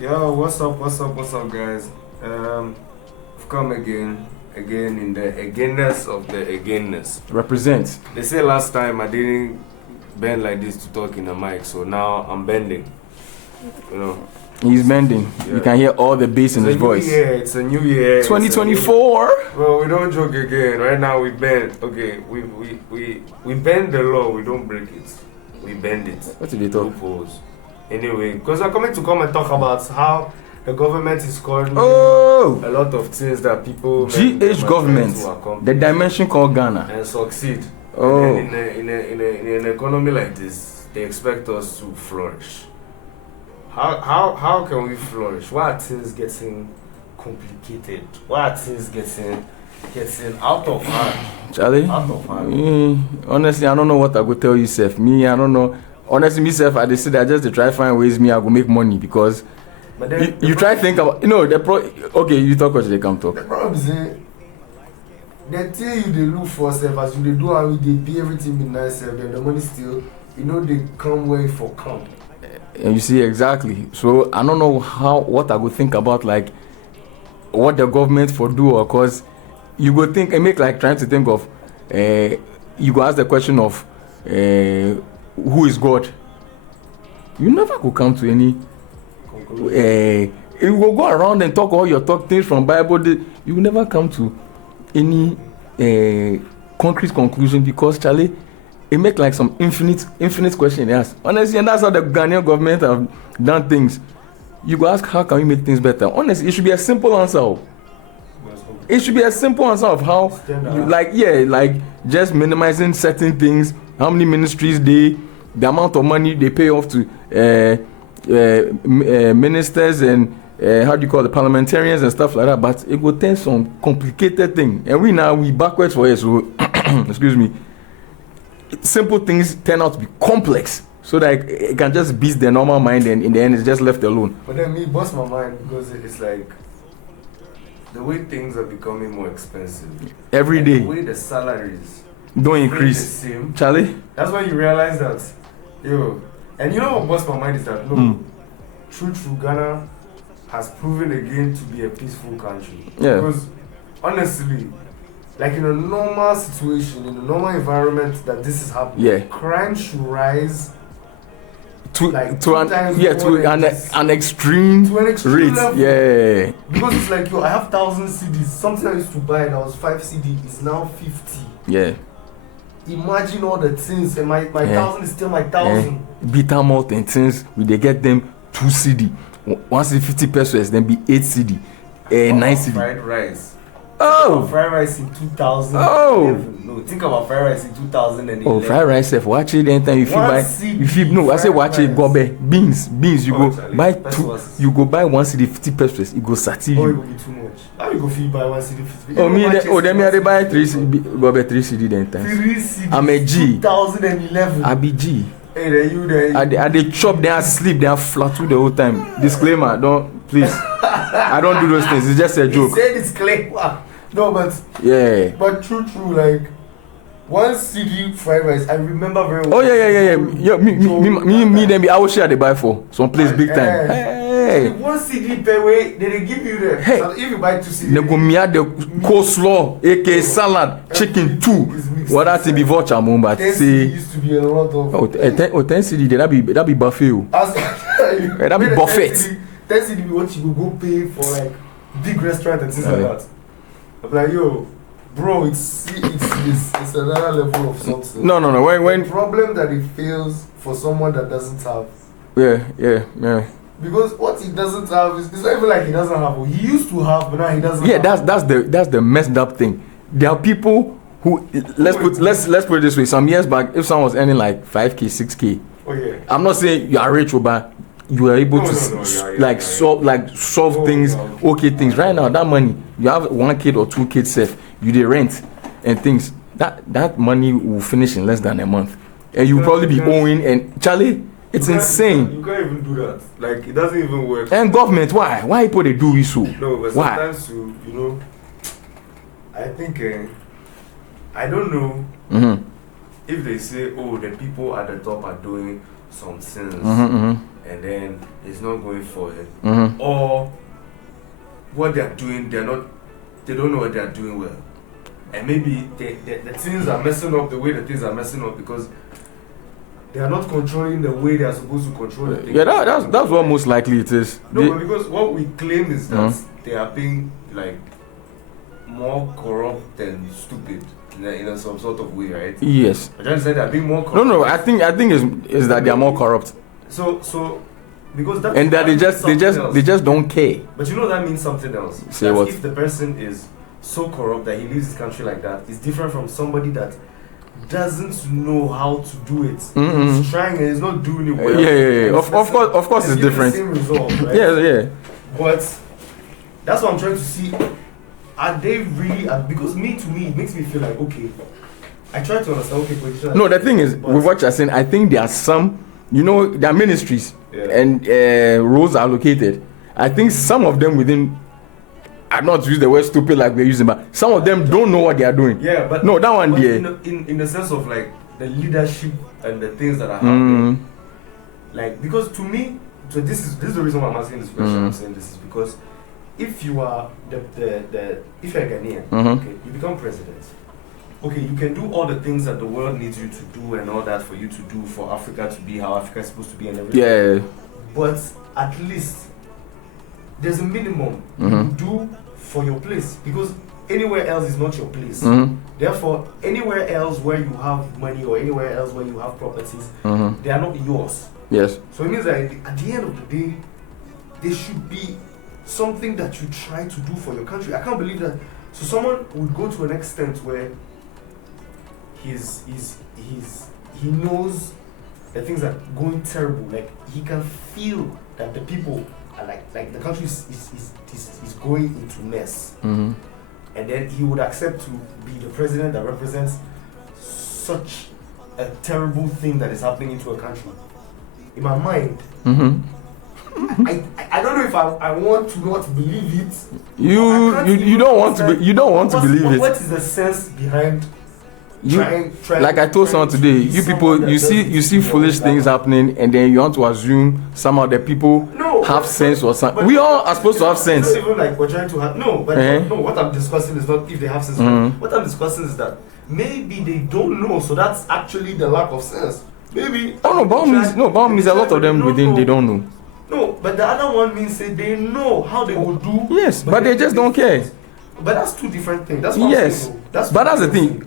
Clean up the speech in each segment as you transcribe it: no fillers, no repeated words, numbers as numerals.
Yo, what's up, guys? I've come again in the againness of the againness. Represent. They say last time I didn't bend like this to talk in the mic, so now I'm bending. You know. He's bending. Yeah. You can hear all the bass in his voice. It's a new year. 2024. Well, we don't joke again. Right now we bend. Okay, we bend the law. We don't break it. We bend it. What did they talk? Loopholes. Anyway, because I'm coming to come and talk about how the government is calling Oh! a lot of things that people GH government, the dimension called Ghana, and succeed. Oh. And in an economy like this, they expect us to flourish. How can we flourish? Why are things getting complicated? Why are things getting out of hand? Charlie? Out of hand. Honestly, I don't know what I could tell you, Seth. Me, I don't know. Honestly, myself, I just to try find ways me I go make money because But then you try think about okay, you talk what they come talk. The problem is they tell you they look for self as you they do how they pay everything be nice self, then the money still they come where for come. And you see exactly. So I don't know what I would think about like what the government for do, or cause you go think and make like trying to think of you go ask the question of who is God. You never could come to any you will go around and talk all your things from Bible. You will never come to any concrete conclusion because Charlie, it make like some infinite question they ask. Honestly, and that's how the Ghanaian government have done things. You go ask how can we make things better. Honestly, it should be a simple answer. It should be a simple answer of how you, like just minimizing certain things, how many ministries the amount of money they pay off to ministers and how do you call the parliamentarians and stuff like that, but it will turn some complicated thing. And we backwards for it, so excuse me. Simple things turn out to be complex, so that it can just beat the normal mind, and in the end it's just left alone. But then me bust my mind because it's like the way things are becoming more expensive Every day. The way the salaries Don't increase. The same. Charlie? That's when you realize that, and you know what bust my mind is that, true, Ghana has proven again to be a peaceful country. Yeah. Because, honestly, like in a normal situation, in a normal environment that this is happening, crime should rise to an extreme rate. Level. Yeah. Because it's like, I have 1,000 CDs. Something I used to buy that was 5 CD is now 50. Yeah. Imagine all the things, and my 1,000 is still my 1,000. Bitter malt and things, they get them 2 CD. Once it's 50 pesos, then be 8 CD, 9 CD. Fried rice. Oh! Fried rice in 2000. Oh! No, think about fried rice in 2011. Oh, fried rice, watch it anytime you feel buy. I say watch it, gobe. Beans, you go buy 2, you go buy 1 CD 50 pesos, it go sati you. Oh, it will be too much. How you go feed buy 1 CD 50? Then I buy 3 CD, gobe 3 CD then time. 3 CD. I'm a G. 2011. I be G. Hey, then you there. I they chop, they are sleep, they are flat the whole time. Disclaimer, don't, please. I don't do those things, it's just a joke. Say disclaimer. No, but But true, like 1 CD fried rice. I remember very well. Oh yeah. Me them I will share the buy for some place big time. Hey. 1 CD per way, they give you the. Hey. So if you buy 2 CD, they go me the coleslaw, aka salad, chicken 2. What that thing be voucher mumba? 10 CD used to be a lot of. 10 CD that be buffet. That be buffet. 10 CD be what you go pay for like big restaurant and things like that. I'm like, bro, it's another level of something. No. When the problem that it fails for someone that doesn't have. Yeah. Because what he doesn't have is it's not even like he doesn't have. He used to have, but now he doesn't. Yeah, have. that's the messed up thing. There are people who let's put it this way. Some years back, if someone was earning like 5K, 6K, I'm not saying you are rich, but you are able to solve things, okay things. Right now, that money, you have 1 kid or 2 kids safe, you dey rent and things. That money will finish in less than a month, and you'll probably be owing. And Charlie, it's insane. You can't even do that. Like it doesn't even work. And government, why people they do it so? No, but sometimes I think I don't know if they say, oh, the people at the top are doing some things, and then it's not going for it, or what they're doing, they don't know what they're doing well, and maybe the things are messing up the way the things are messing up because they are not controlling the way they are supposed to control the things. Yeah, that's what most likely it is. No, but because what we claim is that they are being like more corrupt than stupid in some sort of way, right? Yes. I'm trying to say they are being more corrupt. No, I think is that they are more corrupt. So because that and that they just don't care. But you know that means something else. Say what? If the person is so corrupt that he leaves his country like that, it's different from somebody that doesn't know how to do it. He's trying and he's not doing it well. Yeah. Of course, it's different. The same result, right? Yeah. But that's what I'm trying to see. Are they really? Because to me, it makes me feel like okay. I try to understand. Okay, politicians. No, the thing is, with what you're saying, I think there are some. There are ministries and roles are allocated. I think some of them within. I not use the word stupid like we're using, but some of them don't know what they are doing. Yeah, but no, that one there. In the sense of like the leadership and the things that are happening, like because to me, so this is the reason why I'm asking this question. I'm saying this is because if you are if you're a Ghanaian, okay, you become president. Okay, you can do all the things that the world needs you to do and all that for you to do for Africa to be how Africa is supposed to be and everything. Yeah. But at least there's a minimum you do for your place because anywhere else is not your place. Therefore, anywhere else where you have money or anywhere else where you have properties, they are not yours. Yes. So it means that at the end of the day, there should be something that you try to do for your country. I can't believe that. So someone would go to an extent where he knows that things are going terrible. Like he can feel that the people are like the country is going into mess. And then he would accept to be the president that represents such a terrible thing that is happening into a country. In my mind, I don't know if I want to not believe it. You don't want to believe it. What is the sense behind trying like I told someone today, you people you see foolish things happening and then you want to assume somehow the people have sense or something. We all are supposed to have sense. It's not even like we're trying to have no, what I'm discussing is not if they have sense. What I'm discussing is that maybe they don't know, so that's actually the lack of sense. Maybe by means a lot of them within they don't know. No, but the other one means they know how they will do. Yes, but they just don't care. But that's two different things. That's what I'm saying. That's the thing.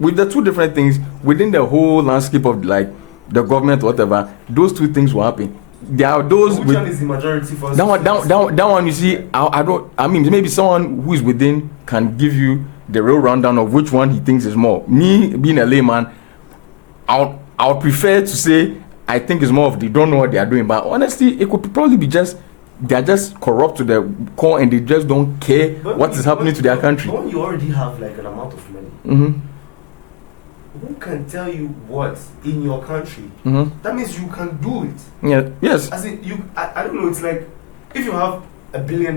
With the two different things within the whole landscape of like the government, whatever, those two things will happen. There are those. Which one is the majority for us? That one you see. I mean, maybe someone who is within can give you the real rundown of which one he thinks is more. Me being a layman, I would prefer to say I think it's more of they don't know what they are doing. But honestly, it could probably be just they are just corrupt to the core and they just don't care what is happening to their country. When you already have like an amount of money, who can tell you what in your country? That means you can do it. Yeah. Yes. As in I don't know. It's like if you have $1 billion,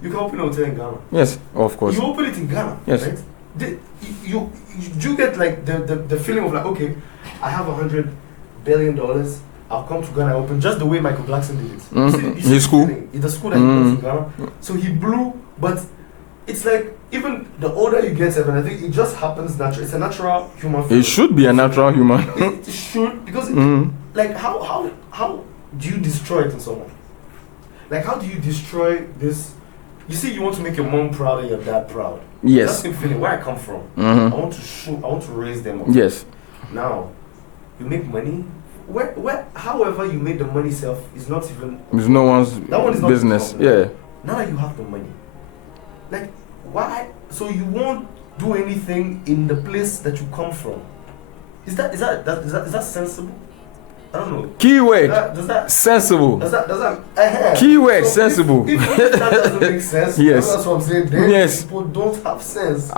you can open a hotel in Ghana. Yes, of course. You open it in Ghana. Yes. Right? You get like the feeling of like, okay, I have $100 billion. I'll come to Ghana and open just the way Michael Jackson did it. You see his school. The school that he goes in Ghana. So he blew, but it's like even the older you get, I think it just happens naturally. It's a natural human feeling. It should be a natural human. It should because like how do you destroy it in someone? Like how do you destroy this? You see, you want to make your mom proud and your dad proud. Yes. That's the feeling where I come from. I want to raise them up. Yes. Now, you make money. Where however you made the money self is not even. It's no one's business. Yeah. Now that you have the money, like why? So you won't do anything in the place that you come from. Is that sensible? I don't know. Keyword. Does that sensible. Does that keyword so sensible. If that doesn't make sense, yes. That's what I'm saying. Then yes. People don't have sense.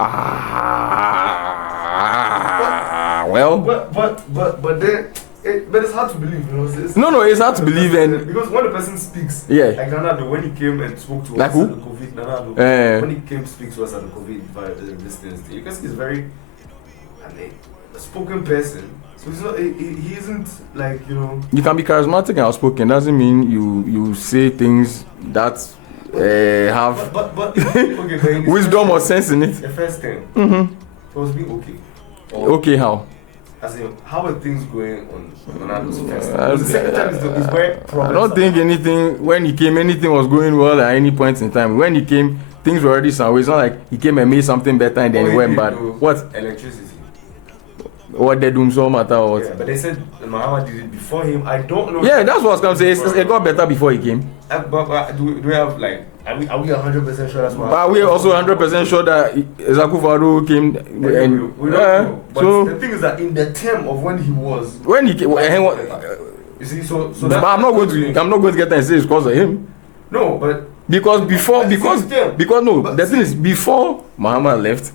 Well. But then. But it's hard to believe, you know. No, it's hard to believe, and because when the person speaks, like Nanado, when he came and spoke to like us who? at the COVID, Nanado, when he came to speak to us at the COVID, this thing, you can see it's very, I mean, spoken person. So he's not. He isn't like, you know. You can be charismatic and outspoken. Doesn't mean you say things that have But okay, but in his wisdom or first sense in it. The first thing was being okay. Or, Okay, how? As in, how are things going on Ronaldo's first thing? Because the second time is where problems. I don't think anything when he came, anything was going well at any point in time. When he came, things were already some way. It's not like he came and made something better and then it went bad. What? Electricity. What they do so matter or what? Yeah, but they said Muhammad did it before him. I don't know. Yeah, that's what I was gonna say. It got better before he came. But do we have like? Are we 100% sure that's what? But we're also 100% sure that Zakufaro came. And, we don't know. But so the thing is that in the term of when he was, when he came, you see, so but I'm not going to get there and say it's because of him. No, but because no, but the thing is before Muhammad left,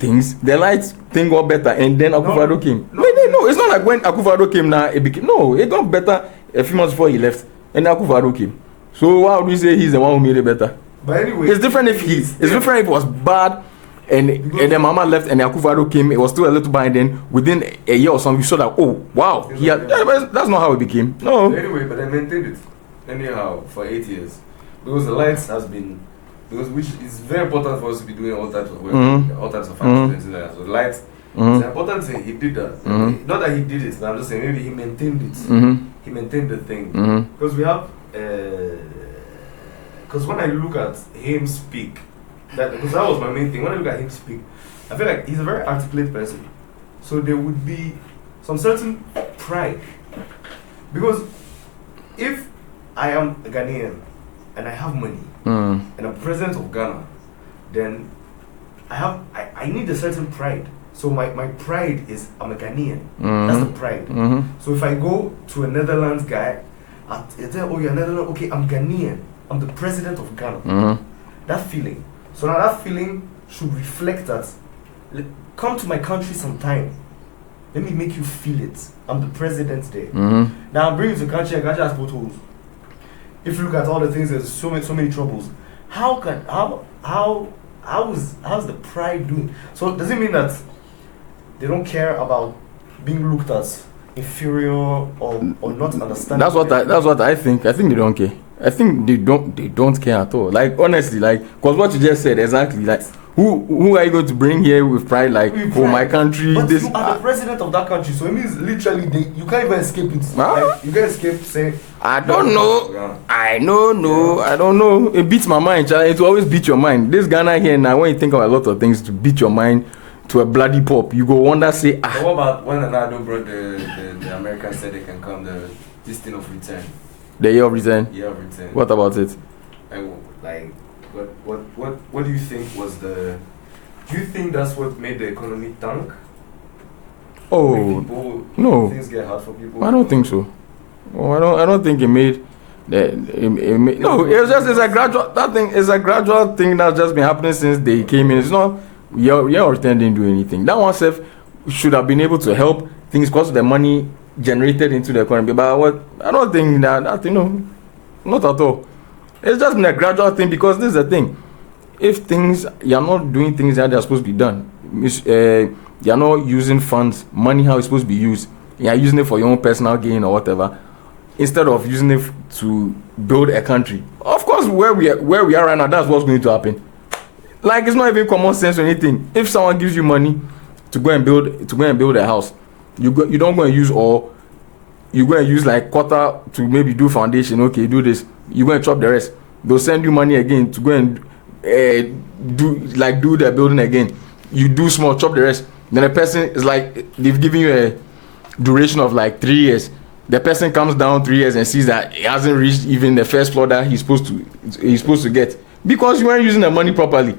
the lights thing got better and then Akufo-Addo came. No, it's not like when Akufo-Addo came now it became. No, it got better a few months before he left and then Akufo-Addo came. So why would we say he's the one who made it better? But anyway, it's different if different if it was bad and then Muhammad left and Akufo-Addo came. It was still a little bad and then within a year or something we saw that wow that's not how it became. No. But anyway, but I maintained it anyhow for 8 years because the lights has been. Because which is very important for us to be doing all types of work, all types of functions and that. So the lights, it's an important thing. He did that. Not that he did it, but I'm just saying maybe he maintained it. He maintained the thing. Because we have, because when I look at him speak, because that was my main thing. When I look at him speak, I feel like he's a very articulate person. So there would be some certain pride. Because if I am a Ghanaian and I have money, and I'm president of Ghana, then I need a certain pride. So my pride is I'm a Ghanaian. That's the pride. So if I go to a Netherlands guy, I tell you're Netherlands, okay, I'm Ghanaian. I'm the president of Ghana. That feeling. So now that feeling should reflect that. Come to my country sometime. Let me make you feel it. I'm the president there. Now I'm bringing you to the country and country has potholes. If you look at all the things, there's so many troubles. How's the pride doing? So does it mean that they don't care about being looked at inferior or not understanding? That's what I think. I think they don't care. I think they don't care at all. Like honestly, like because what you just said exactly. Like who are you going to bring here with pride? Like for my country, but this. You are the president of that country, so it means literally you can't even escape it. Like, you can escape saying. I don't know. I don't know. It beats my mind, child. It will always beat your mind. This Ghana here now, when you think of a lot of things to beat your mind to a bloody pop, you go wonder say But what about when Ronaldo brought the Americans said they can come this thing of return? The year of return. Year of return. What about it? Like what do you think was the? Do you think that's what made the economy tank? Oh no. Things get hard for people. I don't think so. Oh, I don't think it made. No, it's a gradual. That thing is a gradual thing that's just been happening since they came in. It's not. Year of return didn't do anything. That one self should have been able to help things because of the money generated into the economy. But I don't think that not at all. It's just been a gradual thing because this is the thing. If you're not doing things that they're supposed to be done, you're not using funds, money how it's supposed to be used. You're using it for your own personal gain or whatever, instead of using it to build a country. Of course, where we are right now, that's what's going to happen. Like it's not even common sense or anything. If someone gives you money to go and build a house, you don't go and use all. You go and use like quarter to maybe do foundation. Okay, do this. You go and chop the rest. They'll send you money again to go and do the building again. You do small, chop the rest. Then the person is like they've given you a duration of like 3 years. The person comes down 3 years and sees that he hasn't reached even the first floor that he's supposed to get because you weren't using the money properly.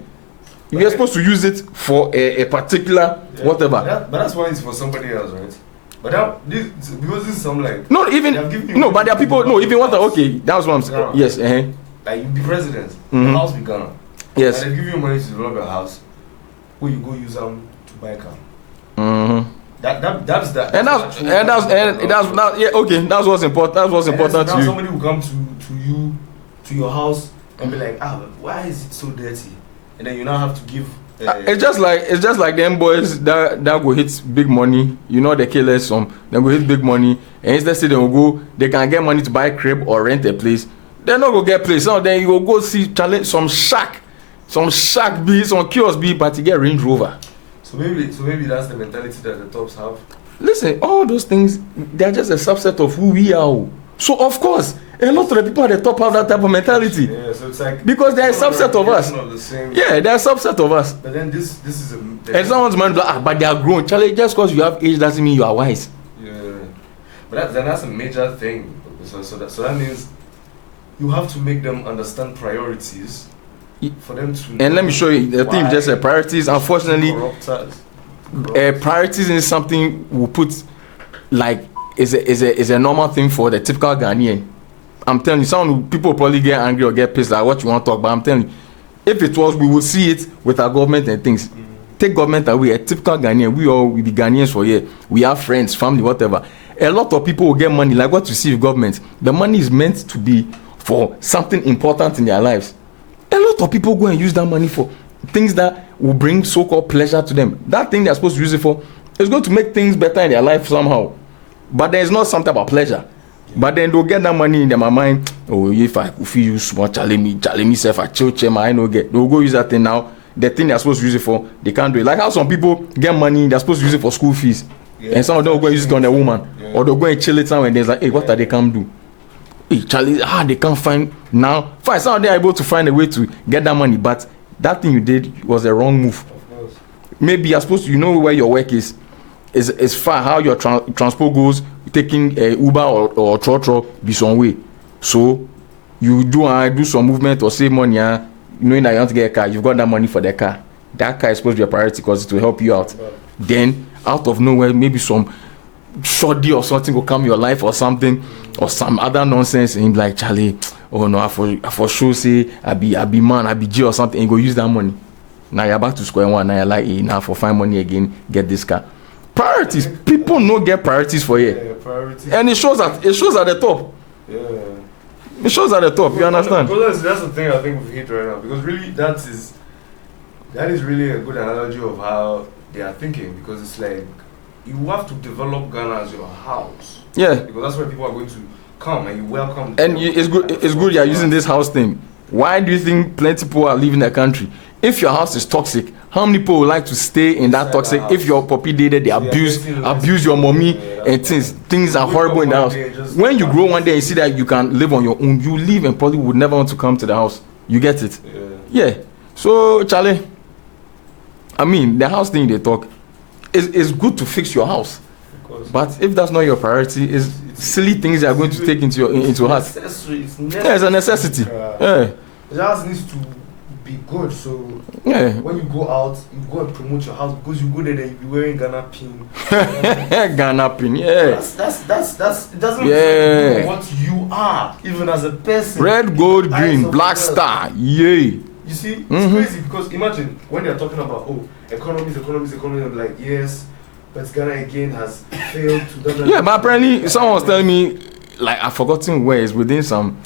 You're supposed to use it for a particular whatever. But that's why it's for somebody else, right? But because this is some like but there are people even what okay, that was what I'm saying. Yes, like you be president, the house be gone. Yes. And they give you money to develop your house, where you go use them to buy a car. That's that. And that's what's important. That's what's important to you. Somebody will come to your house and be like, why is it so dirty? And then you now have to give It's just like them boys that go hit big money. You know, they kill us some. They go hit big money, and instead say they will go. They can get money to buy a crib or rent a place. They not go get place. So then you go see challenge some shack be some kiosk be, but you get Range Rover. So maybe that's the mentality that the tops have. Listen, all those things, they're just a subset of who we are. So of course, a lot of the people at the top have that type of mentality. Yeah, so it's like because they're a subset of us. Yeah, they're a subset of us. But then this is a. And someone's mind like, but they are grown. Charlie, just because you have age doesn't mean you are wise. Yeah, but that's a major thing. So that means you have to make them understand priorities for them to. And let me show you the thing. Just priorities. Unfortunately, priorities is something we put like is a normal thing for the typical Ghanaian. I'm telling you, some people probably get angry or get pissed like what you want to talk, but I'm telling you, if it was, we would see it with our government and things. Take government away, a typical Ghanaian, we be Ghanaians for here. We have friends, family, whatever. A lot of people will get money, like what you see with government. The money is meant to be for something important in their lives. A lot of people go and use that money for things that will bring so-called pleasure to them. That thing they're supposed to use it for is going to make things better in their life somehow. But there's not something about pleasure. But then they'll get that money in their mind. Oh, if I could use small challenge me self, I chill, I know get. They'll go use that thing now. The thing they're supposed to use it for, they can't do it. Like how some people get money, they're supposed to use it for school fees. Yeah. And some of them will go and use it on their woman. Yeah. Or they'll go and chill it somewhere and they're like, hey, what are they can't do? Hey, Charlie, they can't find now. Fine, some of them are able to find a way to get that money, but that thing you did was a wrong move. Maybe you're supposed to, you know where your work is far, how your transport goes, taking Uber or Trotro be some way. So you do some movement or save money, knowing that you want to get a car, you've got that money for the car. That car is supposed to be a priority because it will help you out. Then out of nowhere, maybe some shoddy or something will come in your life or something, or some other nonsense, and you're like, Charlie, oh no, I for sure say I be man, I be G or something, and go use that money. Now you're back to square one. Now you're like, hey, now for find money again, get this car. Priorities. People no get priorities for you. Yeah, priorities. And it shows at the top. Yeah. It shows at the top. You understand? Because that's the thing I think we've hit right now. Because really, that is really a good analogy of how they are thinking. Because it's like you have to develop Ghana as your house. Yeah. Because that's where people are going to come and you welcome. And it's good. It's good you're using this house thing. Why do you think plenty people are leaving the country? If your house is toxic, how many people would like to stay in that toxic? If your puppy dated, they abuse your mommy and things. Things are horrible in the house. When you grow one day and see that you can live on your own, you leave and probably would never want to come to the house. You get it? Yeah. So Charlie, I mean, the house thing they talk is good to fix your house. But if that's not your priority, it's silly things you are going to take into your heart. Yeah, it's a necessity. Yeah. The house needs to be good, so when you go out, you go and promote your house because you go there and you be wearing Ghana pin. Ghana pin, yeah. That's it doesn't reflect what you are, even as a person. Red, gold, green, black star, yay. You see, it's crazy because imagine when they are talking about economies, I'm like, yes, but Ghana again has failed to. Yeah, but apparently someone was telling me, like I've forgotten where it's within some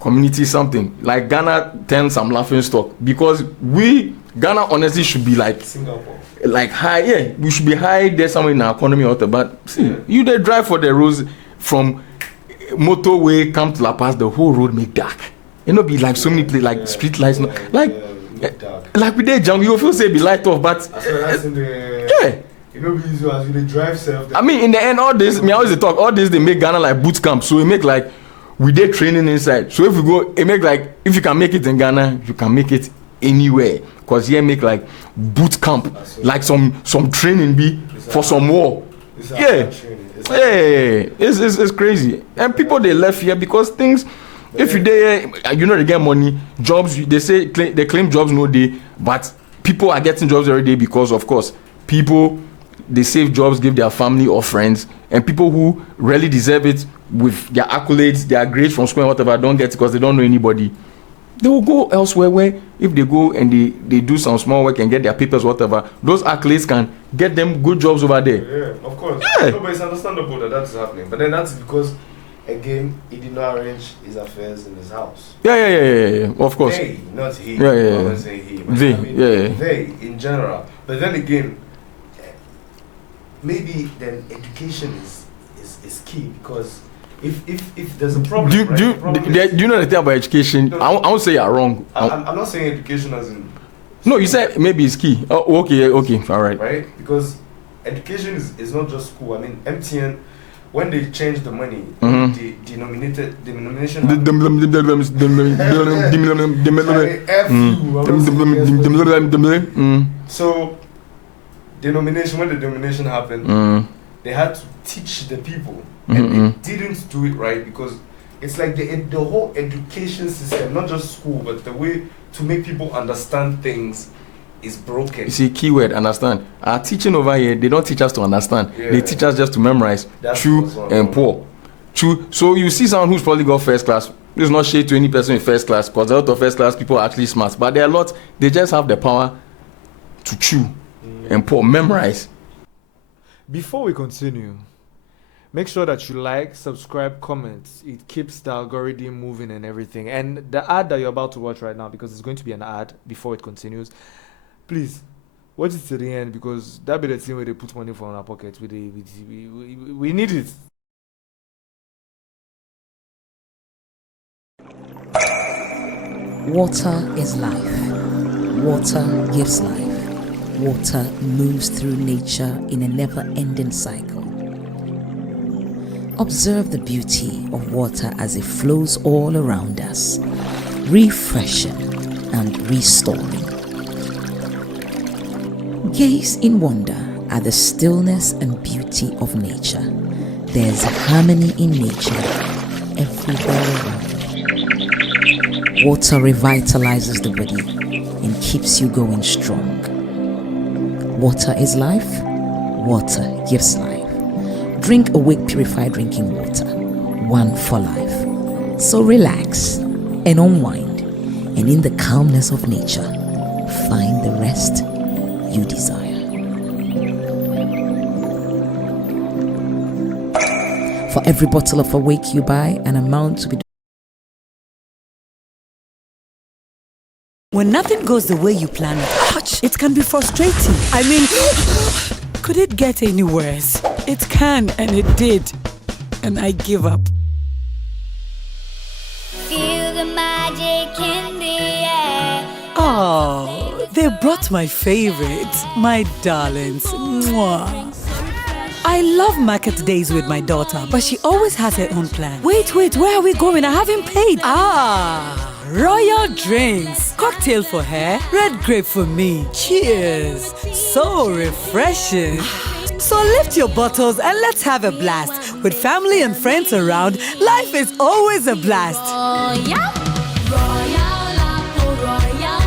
community something like Ghana turn some laughing stock because Ghana honestly should be like Singapore, like high. Yeah, we should be high there somewhere in our economy or but see, you they drive for the roads from motorway come to La Paz, the whole road make dark. You know, be like so many places like street lights, like we did jump. You feel say be light off, but yeah. You know, be easy as you drive self. I mean, in the end, all this, me always talk. All this they make Ghana like boot camp, so we make like. We did training inside. So if we go, it make like, if you can make it in Ghana, you can make it anywhere. Because here make like boot camp, like some training be for some war. Yeah. It's crazy. And people, they left here because things, if you there, you know, they get money, jobs, they claim jobs no day, but people are getting jobs every day because, of course, people, they save jobs, give their family or friends, and people who really deserve it with their accolades, their grades from school and whatever, don't get it because they don't know anybody. They will go elsewhere where if they go and they do some small work and get their papers, whatever, those accolades can get them good jobs over there. Yeah, of course. Yeah. No, but it's understandable that is happening. But then that's because again, he did not arrange his affairs in his house. Yeah. Of course. They, not he. Yeah. I'm not saying he. But They, I mean, yeah. they in general. But then again, maybe then education is key, because if there's a problem, Do you know the thing about education? No. I won't say you're wrong. I'm not saying education as in. No, you said maybe it's key. Oh, okay, all right. Right? Because education is not just school. I mean, MTN, when they changed the money, the denomination. So, denomination, when the denomination happened, they had to teach the people, and they didn't do it right, because it's like the whole education system, not just school, but the way to make people understand things is broken. You see, keyword, understand. Our teaching over here, they don't teach us to understand. Yeah. They teach us just to memorize. That's True what's wrong. and poor. True. So you see someone who's probably got first class. This is not shade to any person in first class, because a lot of first class people are actually smart. But there are a lot, they just have the power to chew and poor, memorize. Before we continue, make sure that you like, subscribe, comment. It keeps the algorithm moving and everything. And the ad that you're about to watch right now, because it's going to be an ad before it continues, please watch it to the end, because that be the thing where they put money for our pocket. We need it. Water is life. Water gives life. Water moves through nature in a never-ending cycle. Observe the beauty of water as it flows all around us, refreshing and restoring. Gaze in wonder at the stillness and beauty of nature. There's harmony in nature everywhere around. Water revitalizes the body and keeps you going strong. Water is life. Water gives life. Drink Awake Purified Drinking Water, one for life. So relax and unwind, and in the calmness of nature, find the rest you desire. For every bottle of Awake you buy, an amount to be. When nothing goes the way you plan it can be frustrating. I mean, could it get any worse? It can, and it did. And I give up. Feel the magic in the air. Oh, they brought my favorite, my darlings. Mwah. I love market days with my daughter, but she always has her own plan. Wait, where are we going? I haven't paid. Royal drinks. Cocktail for her, red grape for me. Cheers. So refreshing. So lift your bottles and let's have a blast. With family and friends around, life is always a blast. Oh, yeah. Royal Apple, Royal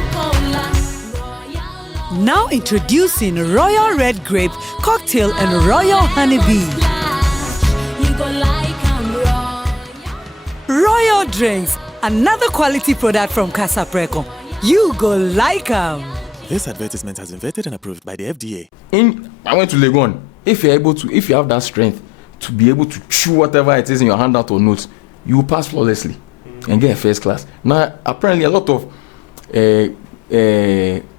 Cola. Now introducing Royal Red Grape, Cocktail and Royal Honeybee. You go like Royal Drinks, another quality product from Casa Preco. You go like 'em. This advertisement has been vetted and approved by the FDA. I went to Legon. If you have that strength to be able to chew whatever it is in your handout or notes, you will pass flawlessly and get a first class. Now, apparently, a lot of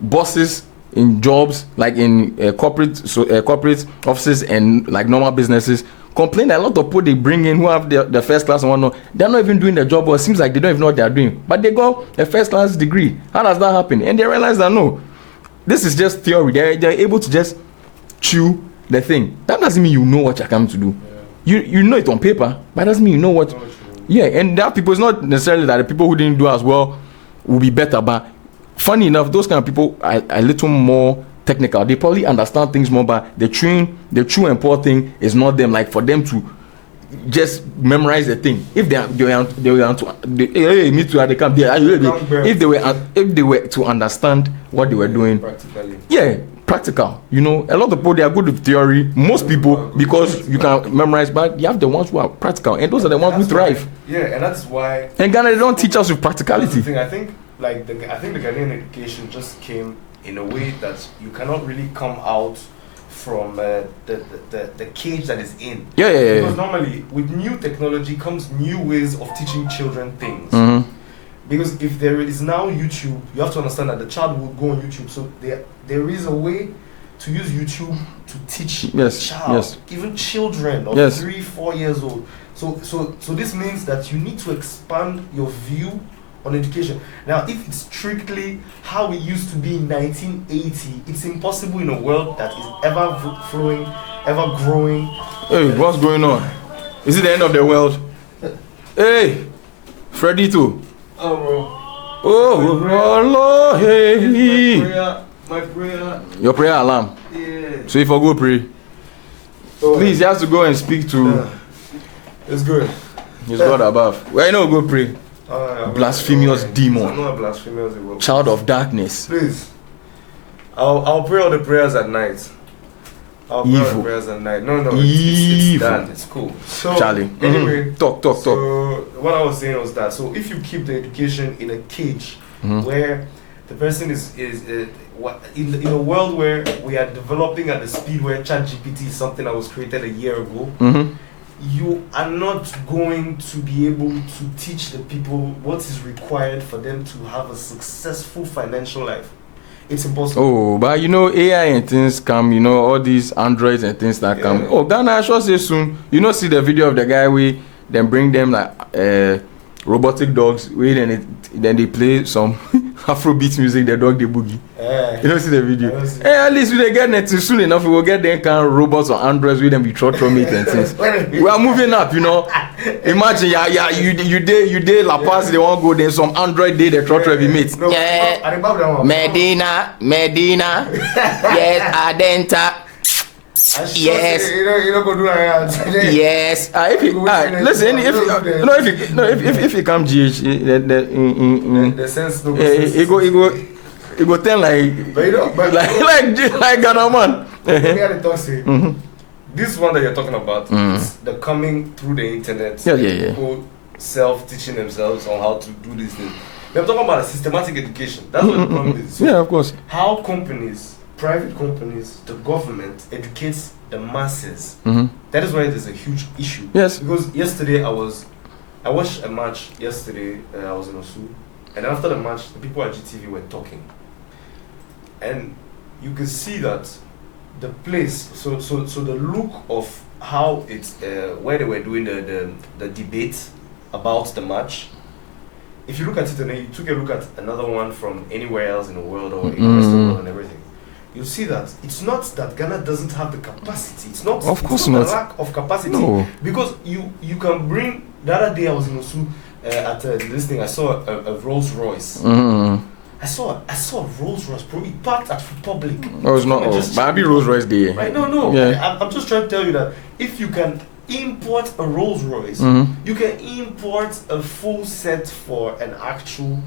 bosses in jobs, like in corporate offices and like normal businesses, complain that a lot of people they bring in who have the first class and whatnot, they're not even doing their job, or it seems like they don't even know what they're doing. But they got a first class degree. How does that happen? And they realize that no, this is just theory. They're able to just chew the thing. That doesn't mean you know what you're coming to do. Yeah. You know it on paper, but it doesn't mean you know what. Yeah, and there are people, it's not necessarily that the people who didn't do as well will be better, but funny enough, those kind of people are a little more technical. They probably understand things more, but the true and poor thing is not them. Like for them to just memorize the thing. If they were to understand what they were doing, Practically. yeah, practical. You know, a lot of people they are good with theory. Most people, because you can memorize, but you have the ones who are practical, and those are the ones who thrive. Yeah, and that's why. And Ghana, they don't teach us with That's the practicality. thing. I think the Ghanaian education just came in a way that you cannot really come out from the cage that is in. Yeah. Because normally with new technology comes new ways of teaching children things. Because if there is now YouTube, you have to understand that the child will go on YouTube. So there is a way to use YouTube to teach a child, even children of 3-4 years old. So this means that you need to expand your view on education. Now, if it's strictly how it used to be in 1980, it's impossible in a world that is ever flowing, ever growing. Hey, what's going on? Is it the end of the world? Hey, Freddy too. Oh, bro. Oh, Allah, hey. My prayer. Your prayer alarm. Yeah. So if I go pray, please, you have to go and speak to. It's good. His God above. Where you know go pray? Blasphemous demon. I'm not a blasphemous demon. Child of darkness. Please. I'll pray all the prayers at night. I'll pray all the prayers at night. No, it's done. It's cool. So, Charlie. Anyway, Talk. So what I was saying was that if you keep the education in a cage where the person is in a world where we are developing at the speed where ChatGPT is something that was created a year ago, you are not going to be able to teach the people what is required for them to have a successful financial life. It's impossible. Oh, but AI and things come, all these Androids and things that come. Oh, Ghana, I shall say soon. See the video of the guy we then bring them like robotic dogs. Then they play some Afrobeat music. The dog they boogie. You don't see the video. At least we get it soon enough. We will get them kind of robots or androids with them be throw meat and things. We are moving up, Imagine, you did La Paz. They won't go there. Some android day they throw be meat. Medina. Yes, Adenta. Yes. You don't go do that. Yes. Listen. If you come GH, the sense no. It go tell like Ghana man. This one that you're talking about is the coming through the internet. Yeah. People self-teaching themselves on how to do these things. We're talking about a systematic education. That's what the problem is. Yeah, of course. How companies, private companies, the government educates the masses. That is why there's a huge issue. Yes. Because yesterday I watched a match yesterday. I was in Osu, and after the match, the people at GTV were talking, and you could see that the place. So the look of how it's where they were doing the debate about the match. If you look at it and then you took a look at another one from anywhere else in the world or in the rest of the world and everything, you'll see that it's not that Ghana doesn't have the capacity. It's not. Of course not. not. A lack of capacity. No. Because you can bring. The other day I was in Osu at this thing. I saw a Rolls Royce. I saw a Rolls Royce. Bro, it parked at Republic. No, it's not. But I be Rolls Royce day. Right? No. Yeah. I'm just trying to tell you that if you can import a Rolls Royce, you can import a full set for an actual,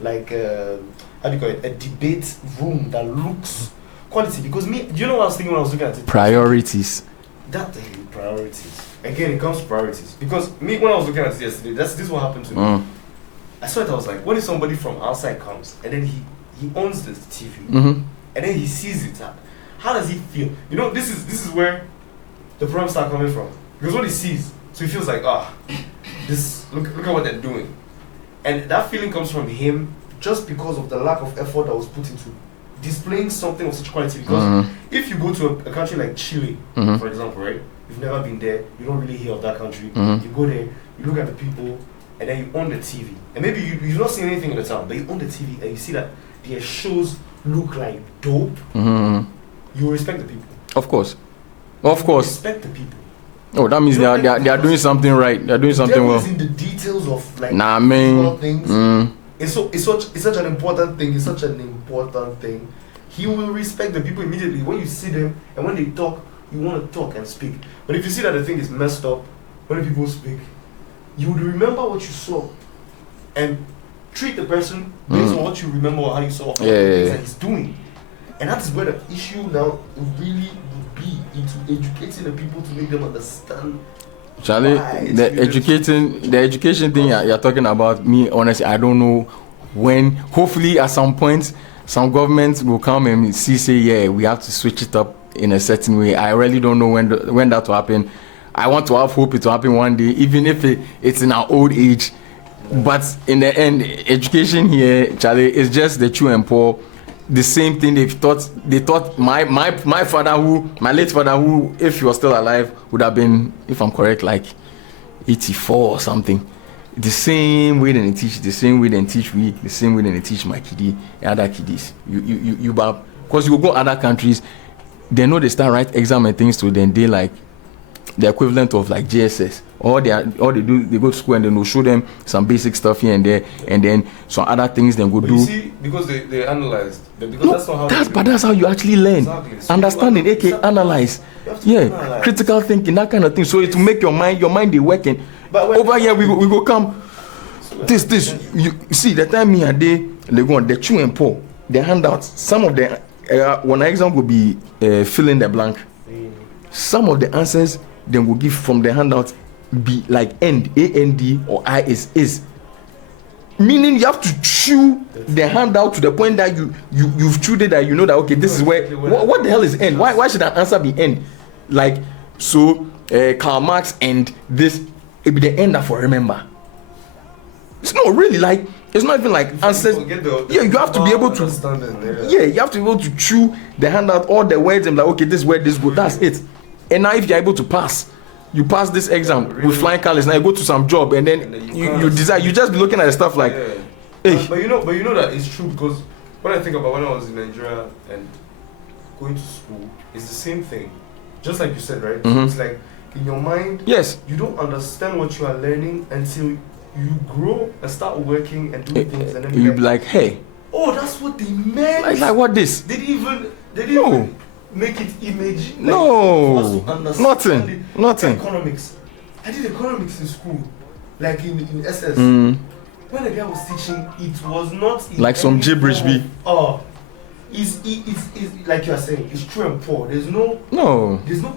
like, how do you call it, a debate room that looks quality. Because do you know what I was thinking when I was looking at it? Priorities. Priorities. Again, it comes to priorities. Because when I was looking at it yesterday, this is what happened to me. I saw it, I was like, what if somebody from outside comes and then he owns the TV and then he sees it? How does he feel? This is where the problems start coming from. Because what he sees, so he feels like, this look at what they're doing. And that feeling comes from him just because of the lack of effort that was put into displaying something of such quality. Because if you go to a country like Chile, for example, right? You've never been there, you don't really hear of that country. You go there, you look at the people, and then you own the TV. And maybe you've not seen anything in the town, but you own the TV and you see that their shows look like dope. You respect the people. Of course. Respect the people. Oh, that means they are doing something right. They are doing something well. In the details of like things. It's such an important thing. It's such an important thing. He will respect the people immediately. When you see them and when they talk, you want to talk and speak. But if you see that the thing is messed up, when people speak, you would remember what you saw and treat the person based on what you remember or how you saw the things that he's doing. And that is where the issue now really would be, into educating the people to make them understand. Charlie, the education thing you're talking about, me honestly, I don't know when. Hopefully at some point some government will come and say we have to switch it up in a certain way. I really don't know when that will happen. I want to have hope it will happen one day, even if it's in our old age. But in the end, education here, Charlie, is just the true and poor. The same thing they thought my late father, who, if he was still alive, would have been, if I'm correct, like 84 or something. The same way they teach, the same way they teach we, the same way they teach my kiddie and other kiddies. You because you go other countries, they know they start write exam and things, so then they like the equivalent of like JSS. All they do, they go to school and then we'll show them some basic stuff here and there, and then some other things then go but do. You see, because they analyzed, because No, that's not how. that's how you actually learn. Exactly. So Understanding, aka analyze. Yeah, analyze. critical thinking, that kind of thing. So it will make your mind they working. But when- Over here we go come. This you see the time me and they go on the true and poor. They hand out some of the one exam will be fill in the blank. Some of the answers they will give from the handout be like end, AND or is. Meaning you have to chew the handout to the point that you've chewed it, that you know that okay, this is where what the hell is end? Why should that answer be end? Like so Karl Marx and this it be the end for remember. It's not really like it's not even like answers. Yeah, you have to be able to. Yeah, you have to be able to chew the handout, all the words, and like okay, this word, this good, that's it. And now if you're able to pass, you pass this exam with flying colors. Now you go to some job, and then you decide. You just be looking at the stuff like, hey. But you know that it's true, because when I think about when I was in Nigeria and going to school, it's the same thing. Just like you said, right? Mm-hmm. It's like in your mind, Yes. you don't understand what you are learning until you grow and start working and doing things, and then You be like, hey, oh, that's what they meant. like what this? They didn't No. even make it image. Like, No. for us to understand Nothing. Economics. I did economics in school, like in SS. Mm. When the guy was teaching, it was not in Like some any gibberish form be. of- it's like you are saying, it's true and poor. There's no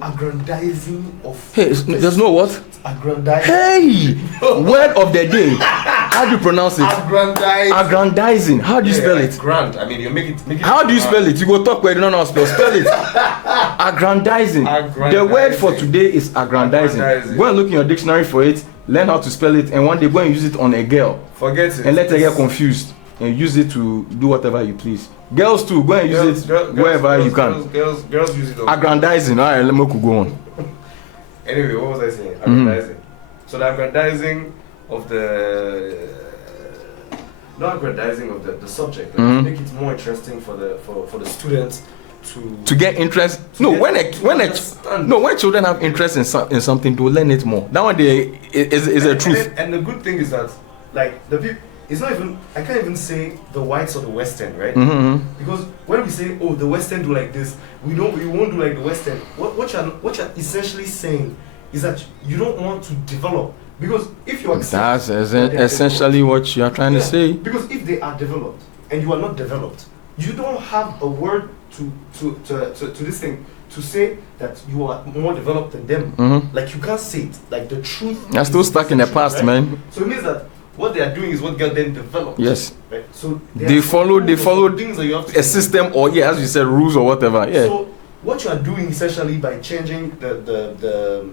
aggrandizing of. Hey, there's no what? Aggrandizing. Hey, word of the day. How do you pronounce it? Aggrandizing. How do you spell it? Grand. I mean, you make it. How do you spell it? You go talk where you don't know how to spell. Spell it. Aggrandizing. The word for today is aggrandizing. Go and look in your dictionary for it. Learn how to spell it, and one day go and use it on a girl. Forget it. And let her get confused and use it to do whatever you please. Girls too, go and use it wherever you can. Girls use it. Aggrandizing. All right, let me go on. Anyway, what was I saying? Aggrandizing. So the aggrandizing of the not aggrandizing of the subject, like, to make it more interesting for the students to get interest. When children have interest in something, to learn it more. That one day is a truth. And the good thing is that, like, the people, it's not even, I can't even say the whites or the Western, right? Mm-hmm. Because when we say, oh, the Western do like this, we won't do like the Western. What you're essentially saying is that you don't want to develop. Because if you accept, that's essentially what you are trying to say. Because if they are developed and you are not developed, you don't have a word to this thing to say that you are more developed than them. Mm-hmm. Like, you can't say it. Like, the truth. You're still stuck in the past, right? man. So it means that what they are doing is what got them developed. Yes. Right? So They follow things that you have to a system, or as you said, rules or whatever. Yeah. So what you are doing essentially by changing the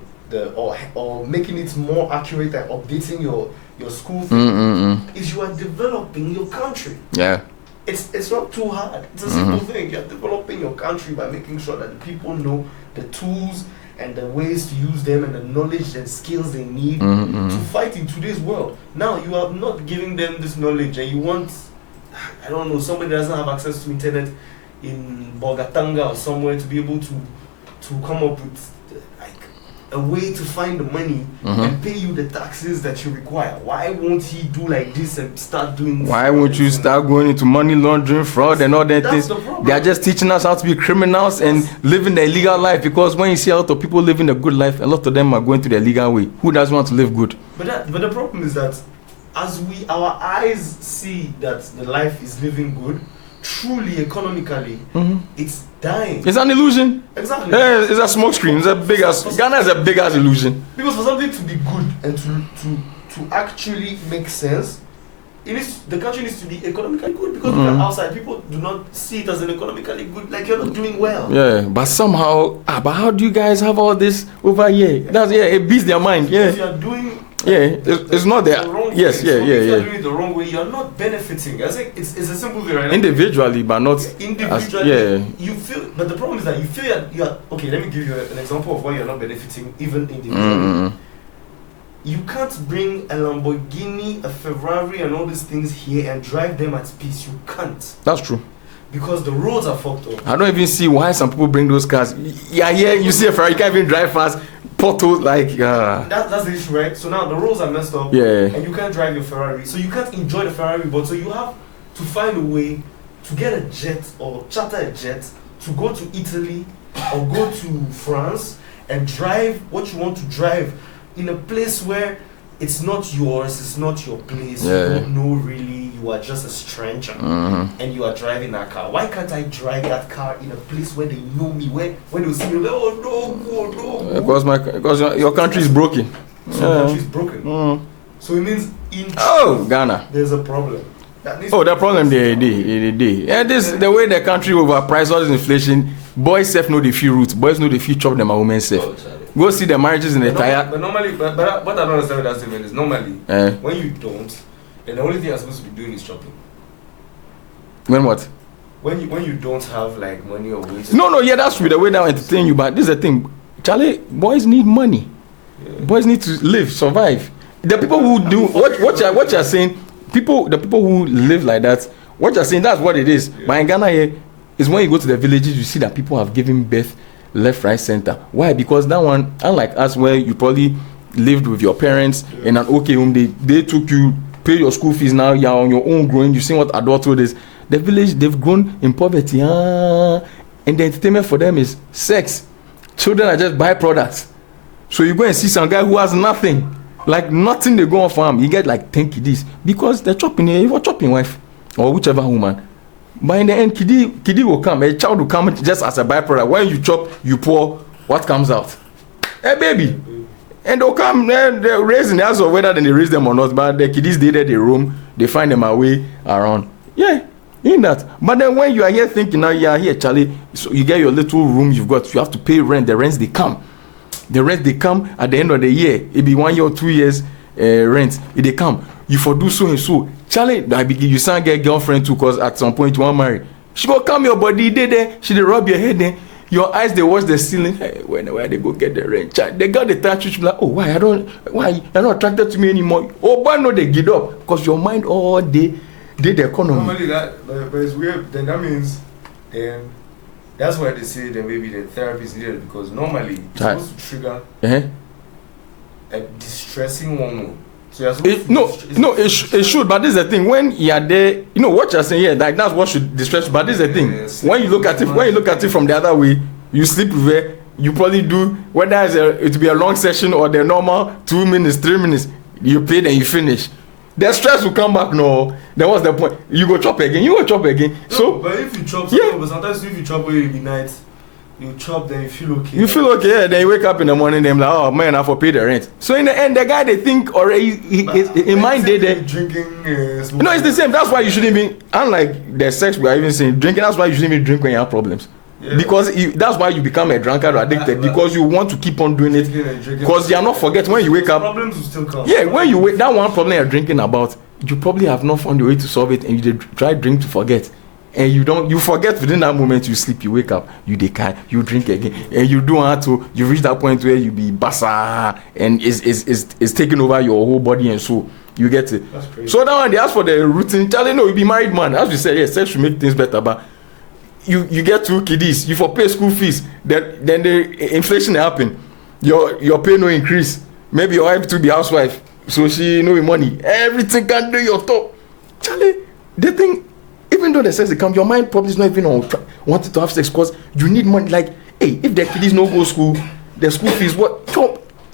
or making it more accurate and updating your school thing is you are developing your country. Yeah. It's not too hard. It's a simple thing. You're developing your country by making sure that the people know the tools and the ways to use them and the knowledge and skills they need to fight in today's world. Now you are not giving them this knowledge, and you want, I don't know, somebody that doesn't have access to internet in Bogatanga or somewhere to be able to come up with a way to find the money and pay you the taxes that you require. Why won't he do like this and start doing? Why won't you start going into money laundering, fraud, and all that things? They are just teaching us how to be criminals and living the illegal life. Because when you see a lot of people living a good life, a lot of them are going to the legal way. Who doesn't want to live good? But the problem is that as our eyes see that the life is living good, truly economically, it's dying. It's an illusion. Exactly. Yeah, it's a smoke screen. It's a big ass. Ghana is a big ass illusion. Because for something to be good and to actually make sense, the country needs to be economically good because look at outside, people do not see it as an economically good, like you're not doing well. Yeah, but somehow, but how do you guys have all this over here? That's it beats their mind. Yeah, if you're doing it's not there. Wrong Yes, way. yeah. If you're doing it the wrong way, you're not benefiting. I think it's a simple thing, right? Individually, but not individually. You feel, but the problem is that you feel you're okay. Let me give you an example of why you're not benefiting even individually. You can't bring a Lamborghini, a Ferrari, and all these things here and drive them at peace. You can't. That's true. Because the roads are fucked up. I don't even see why some people bring those cars. Yeah, you see a Ferrari, you can't even drive fast. Potholes, like... That's the issue, right? So now the roads are messed up. Yeah. And you can't drive your Ferrari. So you can't enjoy the Ferrari, but so you have to find a way to get a jet or charter a jet to go to Italy or go to France and drive what you want to drive in a place where it's not yours, it's not your place, you don't know really, you are just a stranger and you are driving that car. Why can't I drive that car in a place where they know me, where when they see me, no. Because your country is broken. So the country is broken. So it means in Ghana. There's a problem. The problem they. Yeah, this the way the country overpriced all this inflation. Boys self know the few roots. Boys know the few chop them, and women self. Go see the marriages in the tire. But normally, but what I don't understand with that statement is normally when you don't, then the only thing you're supposed to be doing is shopping. When what? When you don't have like money or ways. No, that's true. The way they'll entertain you, but this is the thing, Charlie. Boys need money. Yeah. Boys need to live, survive. The people who do what you're saying. The people who live like that, what you're saying, that's what it is. Yeah. But in Ghana here, is when you go to the villages, you see that people have given birth left, right, center. Why? Because that one, unlike us, where you probably lived with your parents in an okay home, they took you, pay your school fees. Now you're on your own growing. You see what adulthood is. The village, they've grown in poverty, and the entertainment for them is sex. Children are just byproducts. So you go and see some guy who has nothing. Like nothing they go on for him, you get like 10 kiddies because they're chopping your chopping wife or whichever woman. But in the end, kiddie will come, a child will come just as a byproduct. When you chop, you pour, what comes out? A baby. And they'll come, they're raising the house of whether they raise them or not, but the kiddies they roam, they find them away around. Yeah, in that. But then when you are here thinking, now you are here, Charlie, so you get your little room you have to pay rent, the rents they come. The rent they come at the end of the year. It be 1 year or 2 years rent. If they come, you for do so and so. Charlie, you can't get girlfriend too, cause at some point you want marry. She go come your body there. She they rub your head there. Your eyes they watch the ceiling. Hey, where they go get the rent? They got the touch. You like, oh why you're not attracted to me anymore? Oh why no they get up? Cause your mind all day the economy. Normally that, but it's weird. Then that means that's why they say that maybe the therapy is needed because normally it's supposed to trigger a distressing hormone. So you're it should, but this is the thing. When you are there, you know what you're saying here, like that's what should distress. But this is the thing. When you look at it from the other way, you sleep with it, you probably do whether it be a long session or the normal 2 minutes, 3 minutes. You pay then you finish. The stress will come back. No, then what's the point? You go chop again. No, so, but if you chop, but sometimes if you chop when you be night, you chop, then you feel okay. You feel okay, yeah, then you wake up in the morning, then like, oh man, I have to pay the rent. So in the end, the guy they think already in mind they drinking. No, it's the same. That's why you shouldn't even. Unlike the sex we are even saying drinking. That's why you shouldn't even drink when you have problems. Yeah. Because that's why you become a drunkard or addicted because you want to keep on doing it because you are not forget when you wake up. Problems will still come. Yeah, when you wake, that one problem you're drinking about, you probably have not found a way to solve it, and you try drink to forget, and you forget within that moment. You sleep, you wake up, you decay, you drink again, and you do want to. You reach that point where you be basa, and is taking over your whole body and soul. You get it. That's crazy. So that one they ask for the routine. Charlie, no, you be married man. As we said, yes, sex should make things better, but. You get 2 kiddies, you for pay school fees, then the inflation happen, your pay no increase, maybe your wife to be housewife, so she no money, everything can do your top. Charlie, the thing, even though the sex they come, your mind probably is not even on wanting to have sex because you need money. Like, hey, if the kiddies no go school, the school fees, what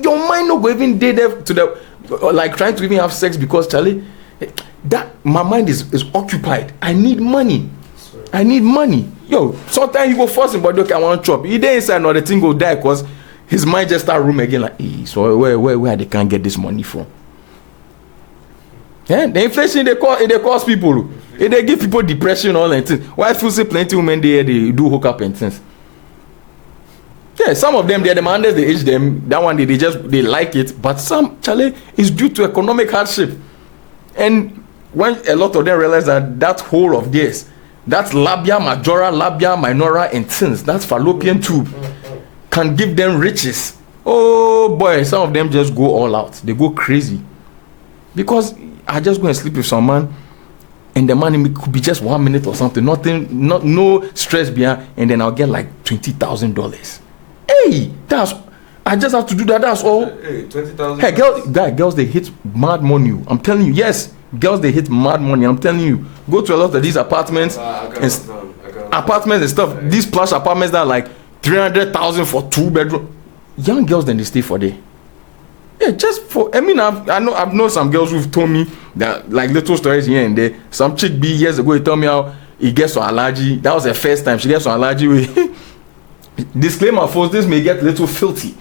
your mind no go even day there to the like trying to even have sex because Charlie, that my mind is occupied. I need money. Yo, sometimes you go force him, but okay, I want to chop. He there inside, now the thing go die because his mind just start room again. Like, hey, so where they can't get this money from? Yeah, the inflation they cause people. They give people depression all and things. Why feel say plenty women they do hook up and things. Yeah, some of them they're the manders, they age them. That one they like it, but some Charlie is due to economic hardship. And when a lot of them realize that whole of this, that labia majora, labia minora and things, that fallopian tube can give them riches. Oh boy, some of them just go all out. They go crazy. Because I just go and sleep with some man, and the money could be just 1 minute or something, no stress behind, and then I'll get like $20,000. Hey, I just have to do that. That's all. Hey, 20,000. Hey, girls, they hit mad money. I'm telling you, yes, girls they hit mad money. I'm telling you, go to a lot of these apartments, apartments and stuff. These plush apartments that are like 300,000 for 2 bedroom. Young girls then they stay for there. Yeah, just for. I mean, I've known some girls who've told me that like little stories here and there. Some chick B years ago, he told me how he gets on allergy. That was the first time she gets on allergy with. Disclaimer, folks, this may get a little filthy.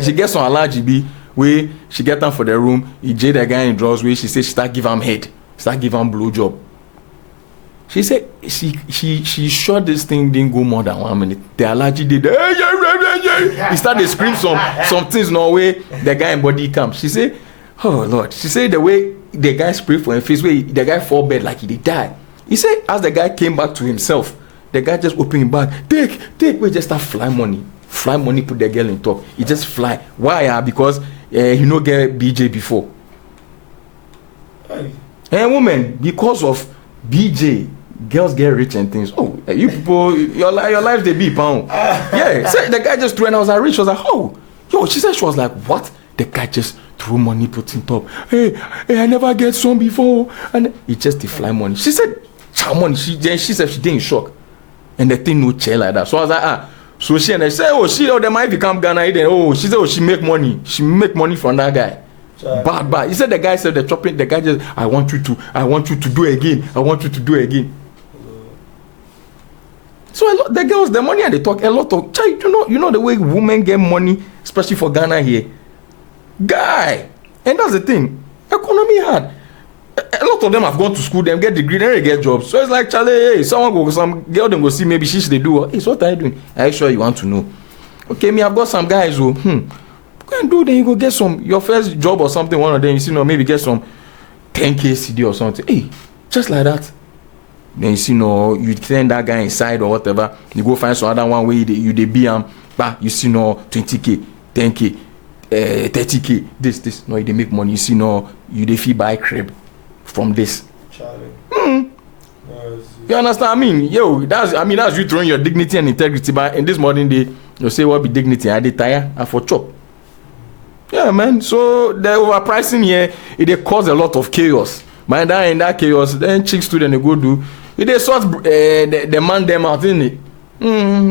She gets on allergy B, where she get down for the room, he jade the guy in drawers where she said she start give him head, start give him blow job. She said she shot this thing didn't go more than 1 minute. The allergy did he started to scream some things no way the guy in body comes. She said, oh Lord. She said the way the guy sprayed for him face, where the guy fall bed like he did die. He said as the guy came back to himself, the guy just opened him back. Take. We just start fly money. Fly money, put the girl in top. He just fly. Why? Because he no get BJ before. And women, because of BJ, girls get rich and things. Oh, you people, your life they be pound. Yeah. So the guy just threw and I was like rich. I was like, oh, yo. She said she was like, what? The guy just threw money, put in top. Hey, I never get some before. And he just the fly money. She said, chow money. She said she didn't shock. And the thing no chair like that. So I was like, So she said, they might become Ghana. Then, she said, she make money. She make money from that guy. Bad. He said the guy said the chopping. The guy just, I want you to do again. I want you to do again. So the girls, the money and they talk a lot of. You know the way women get money, especially for Ghana here. Guy, and that's the thing. Economy hard. A lot of them have gone to school, them get degree, then they get jobs. So it's like, Charlie, hey, some girl them go see, maybe she they do. Hey, so what are you doing? Are you sure you want to know? Okay, me, I've got some guys who, go and do, then you go get your first job or something, one of them, you see, maybe get some 10K CD or something. Hey, just like that. Then you see, you send that guy inside or whatever, you go find some other one where you they be you see, 20K, 10K, 30K, this. No, they make money, you see, you they fee buy crib. From this, you understand? I mean, that's you throwing your dignity and integrity. But in this modern day, you say what be dignity? I did tire, I for chop. Yeah, man. So the overpricing here, it cause a lot of chaos. But in that chaos, then chicks too, then they go do. They sort the man them out, isn't it?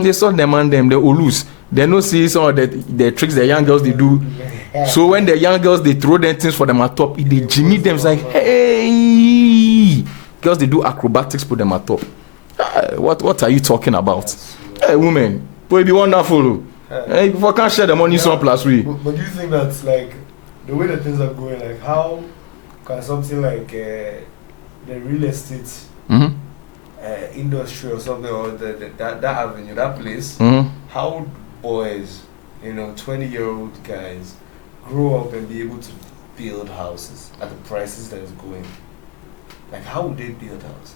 They sort the man them, they will lose. They no see some of the tricks the young girls they do. So when the young girls they throw them things for them at top, they jimmy them. It's like, hey, girls they do acrobatics, put them at top. What are you talking about? Hey, women, boy, be wonderful. Hey, if I can't share the money some plus we. But do you think that's like the way that things are going? Like, how can something like the real estate industry or something, or that avenue, that place, how boys, 20-year-old guys grow up and be able to build houses at the prices that is going? Like, how would they build houses?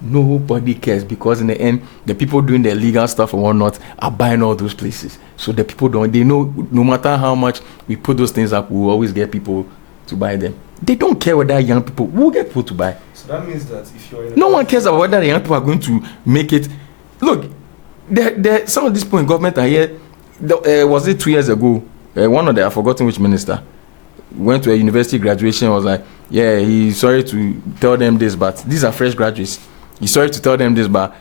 Nobody cares, because in the end, the people doing the illegal stuff and whatnot are buying all those places. So the people they know no matter how much we put those things up, we will always get people to buy them. They don't care whether young people will get people to buy. So that means that if you're in no one cares about whether the young people are going to make it. Look, some of these people in government are here. Was it 2 years ago? One of I've forgotten which minister went to a university graduation, was like, yeah, he's sorry to tell them this, but these are fresh graduates. He's sorry to tell them this, but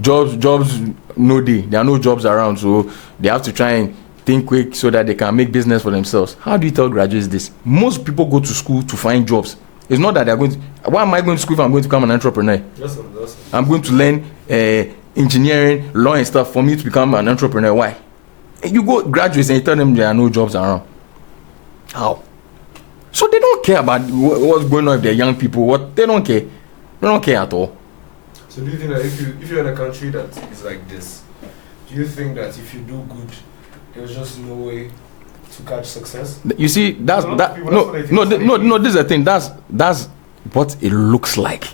jobs no day. There are no jobs around, so they have to try and think quick so that they can make business for themselves. How do you tell graduates this? Most people go to school to find jobs. It's not that they're going to. Why am I going to school if I'm going to become an entrepreneur? I'm going to learn engineering, law and stuff for me to become an entrepreneur. Why? You go graduates and you tell them there are no jobs around. How? So they don't care about what's going on with their young people. They don't care. They don't care at all. So do you think that if you're in a country that is like this, do you think that if you do good, there's just no way to catch success? You see, that's no. This is the thing. That's what it looks like.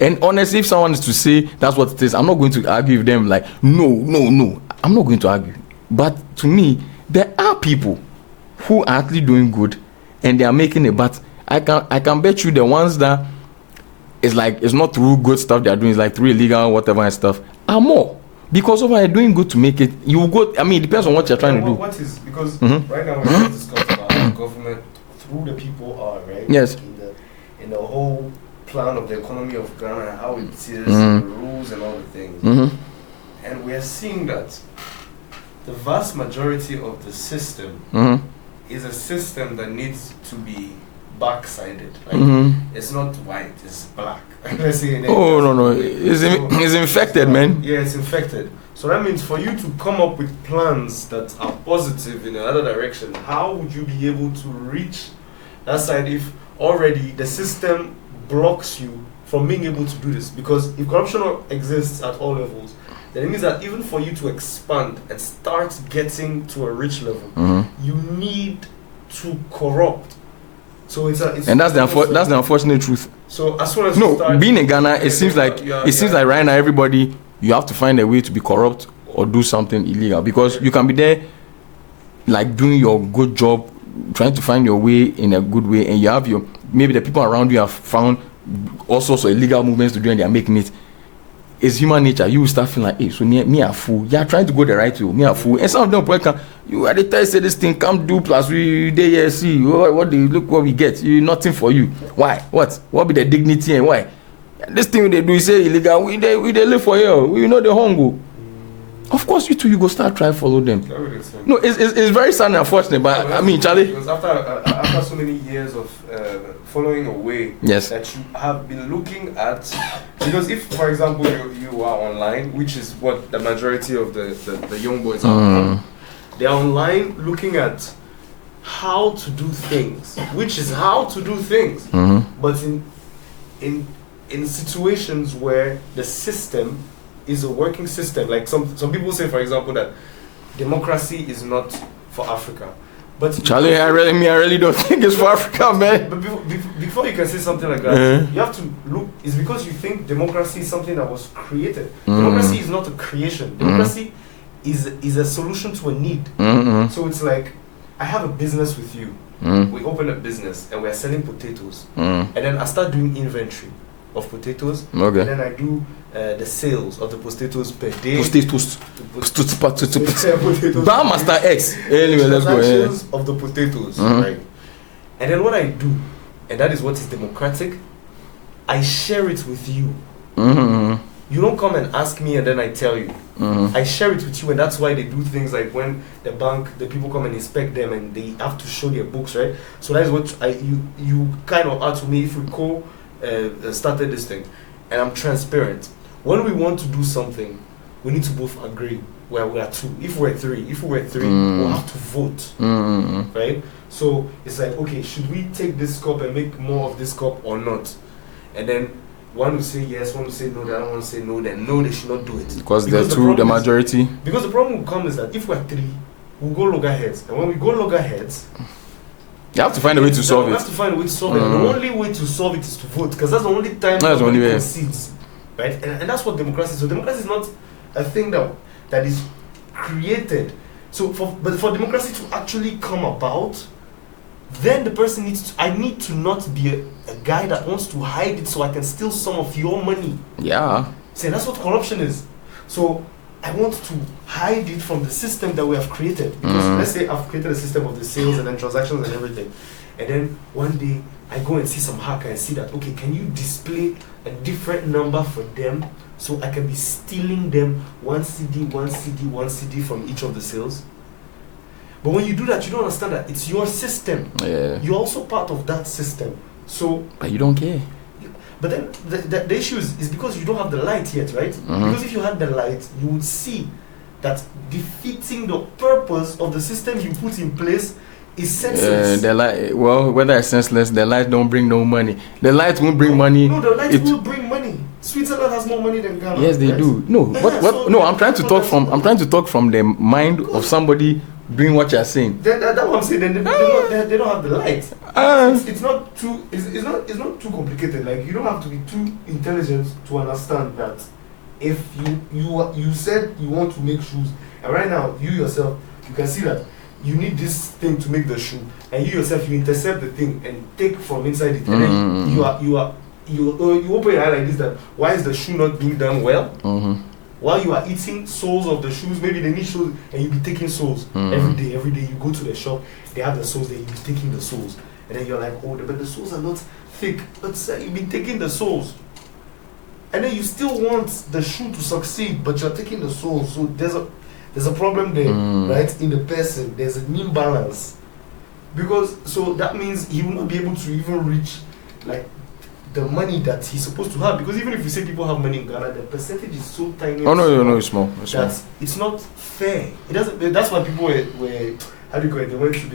And honestly, if someone is to say that's what it is, I'm not going to argue with them. Like, no. I'm not going to argue. But to me, there are people who are actually doing good, and they are making it. But I can bet you the ones that it's like it's not through good stuff they are doing. It's like through illegal whatever and stuff are more. Because of doing good to make it, you go. I mean, it depends on what you're trying to do. What is because right now we're discussing about how the government through the people are right. Yes. In the whole plan of the economy of Ghana and how it is, the rules and all the things, and we are seeing that the vast majority of the system is a system that needs to be backsided. Like it's not white, it's black. Let's say no, it's infected, man. Yeah, it's infected. So that means for you to come up with plans that are positive in another direction, how would you be able to reach that side if already the system blocks you from being able to do this? Because if corruption exists at all levels, then it means that even for you to expand and start getting to a rich level, you need to corrupt. So it's and that's the unfortunate truth. So as soon as being in Ghana, it seems like right now everybody, you have to find a way to be corrupt or do something illegal, because you can be there like doing your good job, trying to find your way in a good way, and you have maybe the people around you have found all sorts of illegal movements to do and they are making it. It's human nature. You will start feeling like, hey, so me a fool. You are trying to go the right way. Me a fool. And some of them can you at the time say this thing come do plus we they here see what they look what we get. You nothing for you. Why? What be the dignity and why? This thing they do is say illegal. We they live for here. We know the hunger. Of course, you too. You go start try follow them. No, it's very sad and unfortunate. But I mean, Charlie. Because after so many years of following a way that you have been looking at, because if, for example, you are online, which is what the majority of the young boys are, they are online looking at how to do things, which is how to do things, but in situations where the system is a working system. Like some people say, for example, that democracy is not for Africa. But Charlie, I really don't think it's for Africa, man. But before you can say something like that, you have to look. It's because you think democracy is something that was created. Democracy is not a creation. Democracy is a solution to a need. So it's like, I have a business with you. We open a business and we are selling potatoes. And then I start doing inventory of potatoes. Okay. And then I do the sales of the potatoes per day. Potatoes. Bar Master X. Anyway, let's go. Transactions of the potatoes, right? And then what I do, and that is what is democratic, I share it with you. You don't come and ask me and then I tell you. I share it with you, and that's why they do things like when the people come and inspect them and they have to show their books, right? So that is what you kind of ask me if we started this thing, and I'm transparent. When we want to do something, we need to both agree. Where we are two. If we're three, we'll have to vote, right? So it's like, okay, should we take this cup and make more of this cup or not? And then one will say yes, one will say no, the other one will say no. Then no, they should not do it because the majority. Because the problem will come is that if we're three, we'll go loggerheads, and when we go loggerheads, you have to find a way to solve it. You have to find a way to solve it. And the only way to solve it is to vote, because that's the only time nobody concedes, right? And that's what democracy is. So democracy is not a thing that is created. So for democracy to actually come about, then the person needs to, I need to not be a guy that wants to hide it so I can steal some of your money. Yeah. See, that's what corruption is. So I want to hide it from the system that we have created. Because let's say I've created a system of the sales and then transactions and everything. And then one day I go and see some hacker and see that, okay, can you display a different number for them so I can be stealing them one CD from each of the sales? But when you do that, you don't understand that it's your system. Yeah. You're also part of that system. So, but you don't care. But then the issue is because you don't have the light yet, right? Because if you had the light, you would see that defeating the purpose of the system you put in place It's senseless. The light, well, whether it's senseless, the light don't bring no money. The light won't bring money. No, the light will bring money. Switzerland has more money than Ghana. Yes, they do. No, what? No, I'm trying to talk from the mind of somebody doing what you're saying. That's what I'm saying. They don't have the light. It's not too. It's not too complicated. Like, you don't have to be too intelligent to understand that. If you said you want to make shoes, and right now you yourself, you can see that you need this thing to make the shoe, and you yourself, you intercept the thing and take from inside it, and then you open your eye like this, that why is the shoe not being done well? While you are eating soles of the shoes, maybe they need soles, and you be taking soles every day you go to the shop, they have the soles, then you be taking the soles, and then you're like, oh, but the soles are not thick, but you've been taking the soles, and then you still want the shoe to succeed, but you're taking the soles. So there's a problem there, right? In the person, there's an imbalance, because so that means he will not be able to even reach like the money that he's supposed to have, because even if you say people have money in Ghana, the percentage is so tiny. Oh no, it's small. That it's not fair. It doesn't. That's why people were how do you call it? They went to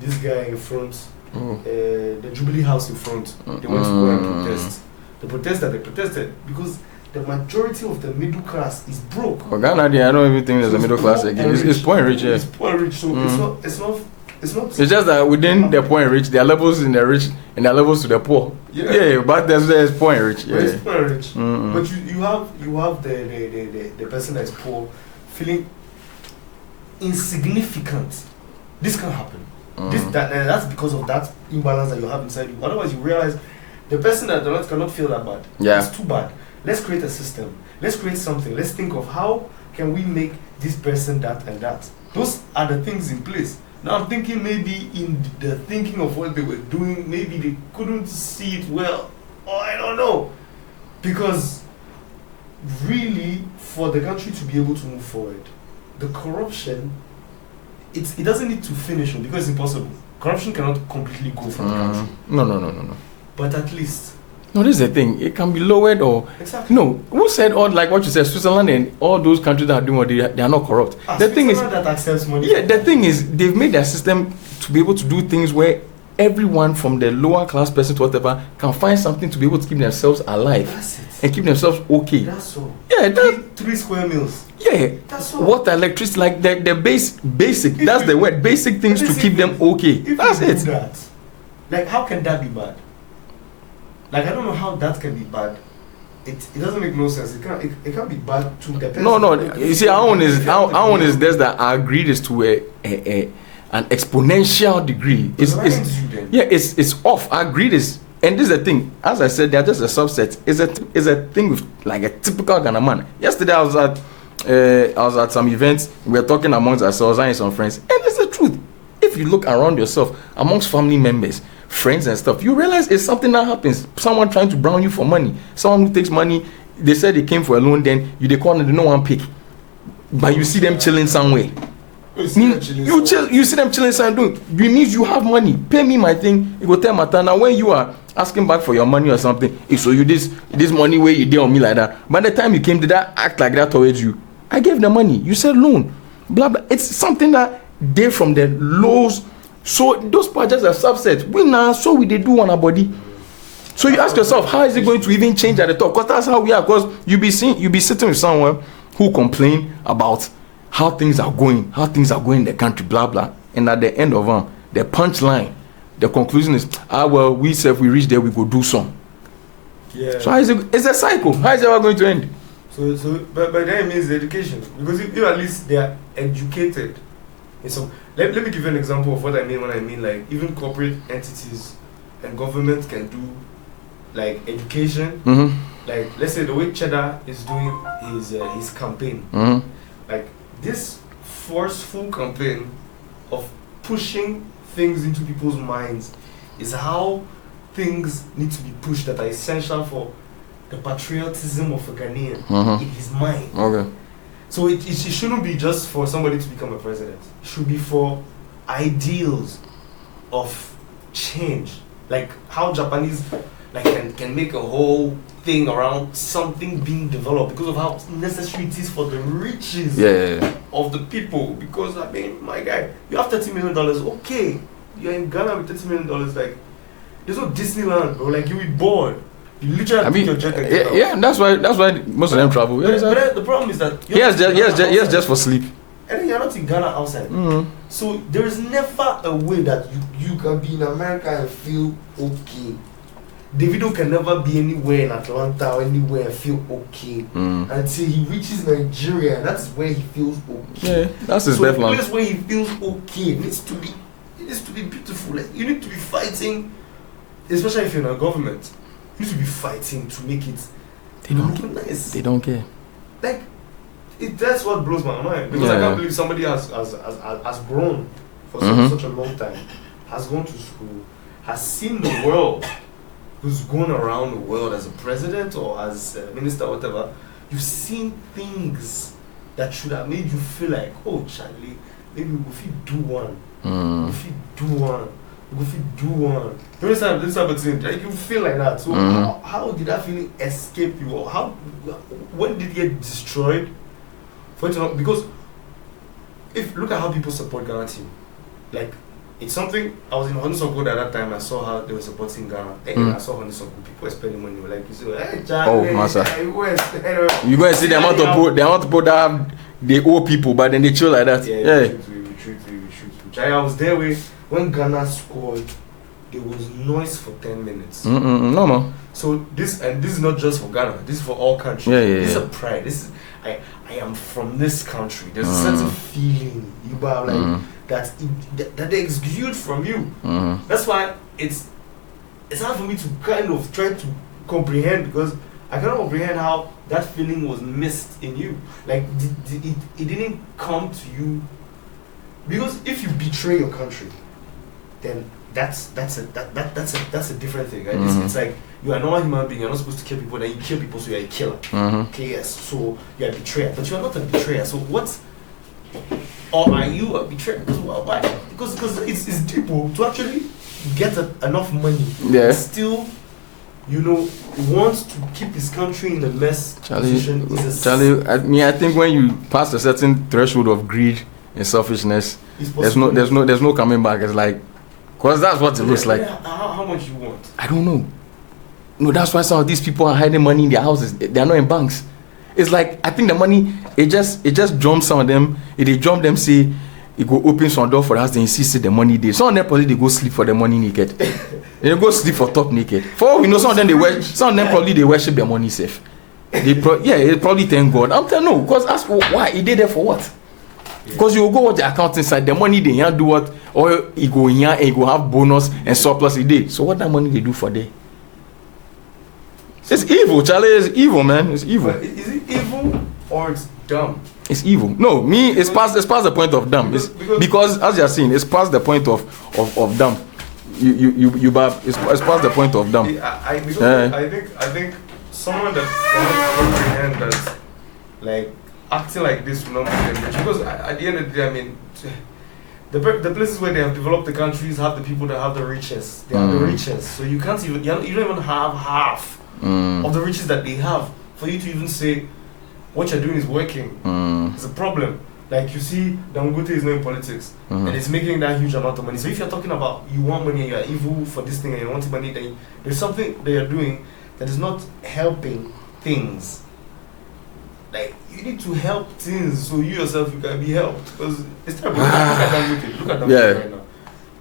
this guy in front, the Jubilee House in front. They went to go and protest. They protested because the majority of the middle class is broke. For Ghana, I don't even think there's a middle class again. It's poor and rich, yeah. It's poor and rich, so it's not. It's just that within the poor and rich, there are levels in the rich and there are levels to the poor. Yeah, but there's poor and rich. Yeah, it's poor and rich. But you have the person that's poor feeling insignificant. This can happen. That's because of that imbalance that you have inside you. Otherwise, you realize the person that cannot feel that bad. Yeah. It's too bad. Let's create a system. Let's create something. Let's think of how can we make this person that and that. Those are the things in place. Now I'm thinking maybe in the thinking of what they were doing, maybe they couldn't see it well. Or I don't know. Because really, for the country to be able to move forward, the corruption, it doesn't need to finish because it's impossible. Corruption cannot completely go from the country. No. But at least. No, this is the thing. It can be lowered or... Exactly. No. Who said, all like what you said, Switzerland and all those countries that are doing what they are not corrupt. The thing is... that accepts money. Yeah, the thing is, they've made their system to be able to do things where everyone from the lower class person to whatever can find something to be able to keep themselves alive. That's it. And keep themselves okay. That's all. Yeah, that's... 3 square meals. Yeah. That's all. Water, electricity, like the basic, that's the word, basic things to keep them okay. That's it. That, like, how can that be bad? Like, I don't know how that can be bad. It doesn't make no sense. It can't be bad to the person. No. You see, our own is there's that our greed is to an exponential degree. It's off. Our greed is, and this is the thing. As I said, they're just a subset. It's a thing with like a typical Ghana man. Yesterday I was at some events. We were talking amongst ourselves and some friends, and it's the truth. If you look around yourself, amongst family members, friends and stuff, you realize it's something that happens. Someone trying to brown you for money. Someone who takes money, they said they came for a loan, then they call and they no one pick. But you see them chilling somewhere. You see them chilling somewhere. It means you have money. Pay me my thing. You go tell Mata. Now when you are asking back for your money or something, so you this money where you did on me like that. By the time you came, did I act like that towards you? I gave the money. You said loan. Blah blah. It's something that they from the lows. So those people are just a subset. We now so we they do on our body. So you ask yourself, how is it going to even change at the top? Because that's how we are. Because you be sitting with someone who complain about how things are going in the country, blah blah. And at the end of the punchline, the conclusion is, well, we say if we reach there, we go do some. Yeah. So how is it? It's a cycle. How is it ever going to end? But then it means education, because if at least they are educated. So let me give you an example of what I mean when I mean like even corporate entities and government can do like education. Mm-hmm. Like let's say the way Cheddar is doing his campaign, Mm-hmm. like this forceful campaign of pushing things into people's minds is how things need to be pushed that are essential for the patriotism of a Ghanaian in his mind. Okay. So it shouldn't be just for somebody to become a president. It should be for ideals of change. Like how Japanese like can make a whole thing around something being developed because of how necessary it is for the riches of the people. Because I mean, my guy, you have $30 million, okay, you're in Ghana with $30 million, like there's no Disneyland, bro. Like you'll be bored. You literally have to take your jet and get out. Yeah, that's why most of them travel. But the problem is that yes, just for sleep. And then you're not in Ghana outside. So there is never a way that you can be in America and feel okay. Davido can never be anywhere in Atlanta or anywhere and feel okay until he reaches Nigeria, and that's where he feels okay. Yeah, that's his so best the plan. place where he feels okay needs to be beautiful. Like, you need to be fighting, especially if you're in a government. You need to be fighting to make it look nice. They don't care. Like, that's what blows my mind, because I can't believe somebody has grown for such a long time, has gone to school, has seen the world, who's gone around the world as a president or as a minister or whatever. You've seen things that should have made you feel like, oh Charlie, maybe if you do one, if you do one. You understand this type of thing? Like, you feel like that. So how did that feeling escape you? Or when did it get destroyed? For it to not, because look at how people support Ghana team. Like, it's something. I was in Honeysuckle at that time. I saw how they were supporting Ghana. And I saw Honeysuckle. People were spending money. Like, you say, hey, Charlie, you go and see the amount of people that they owe people, but then they chill like that. Yeah. Charlie, I was there when Ghana scored. There was noise for 10 minutes. No more. So this is not just for Ghana. This is for all countries. This is a pride. This is I am from this country. There's a certain feeling you have, like that they exude from you. That's why it's hard for me to kind of try to comprehend, because I cannot comprehend how that feeling was missed in you. Like it didn't come to you, because if you betray your country, then that's a different thing. Right? It's like you are a normal human being. You're not supposed to kill people. Then you kill people, so you're a killer. Okay, yes. So you're a betrayer, but you are not a betrayer. So what? Or are you a betrayer? Why? Because it's deep to actually get enough money. Yeah. Still, wants to keep his country in a mess position. Charlie, I think when you pass a certain threshold of greed and selfishness, there's no coming back. It's like, because that's what it looks like. How much you want? I don't know. No, that's why some of these people are hiding money in their houses. They are not in banks. It's like, I think the money, it just jumps some of them. If they jump them, say, it go open some door for us, then you see the money there. Some of them probably they go sleep for the money naked. They go sleep for top naked. For all we know, some of them probably they worship their money safe. They probably thank God. I'm telling you, because ask why he did that for what? Because you will go with the account inside, the money they do what, or he go in here and he go have bonus and surplus a day. So what that money they do for day? It's evil, Charlie. It's evil, man. It's evil. But is it evil or it's dumb? It's evil. No, it's past the point of dumb. Because as you're saying, it's past the point of dumb. It's past the point of dumb. I think someone that cannot comprehend that, like, acting like this will not make them rich, because at the end of the day, I mean, the places where they have developed the countries have the people that have the richest. They are the richest, so you can't even you don't even have half of the riches that they have for you to even say what you're doing is working. It's a problem. Like, you see, Dangote is not in politics and it's making that huge amount of money. So if you're talking about you want money and you're evil for this thing and you want money, then there's something that you're doing that is not helping things. Like, you need to help things so you yourself you can be helped, because it's terrible. Look at Dangote right now.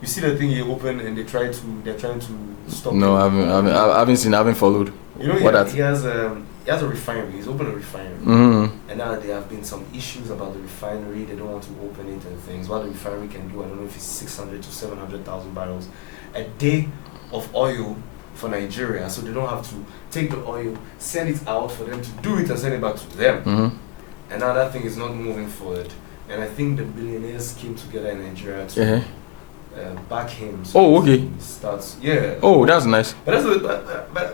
You see the thing he opened and they're trying to stop. No, I haven't seen. I haven't followed. He has a refinery. He's opened a refinery, and now there have been some issues about the refinery. They don't want to open it and things. What the refinery can do, I don't know if it's 600 to 700,000 barrels a day of oil for Nigeria, so they don't have to take the oil, send it out for them to do it and send it back to them. And now that thing is not moving forward. And I think the billionaires came together in Nigeria to back him. So okay. Starts, Oh, that's nice. But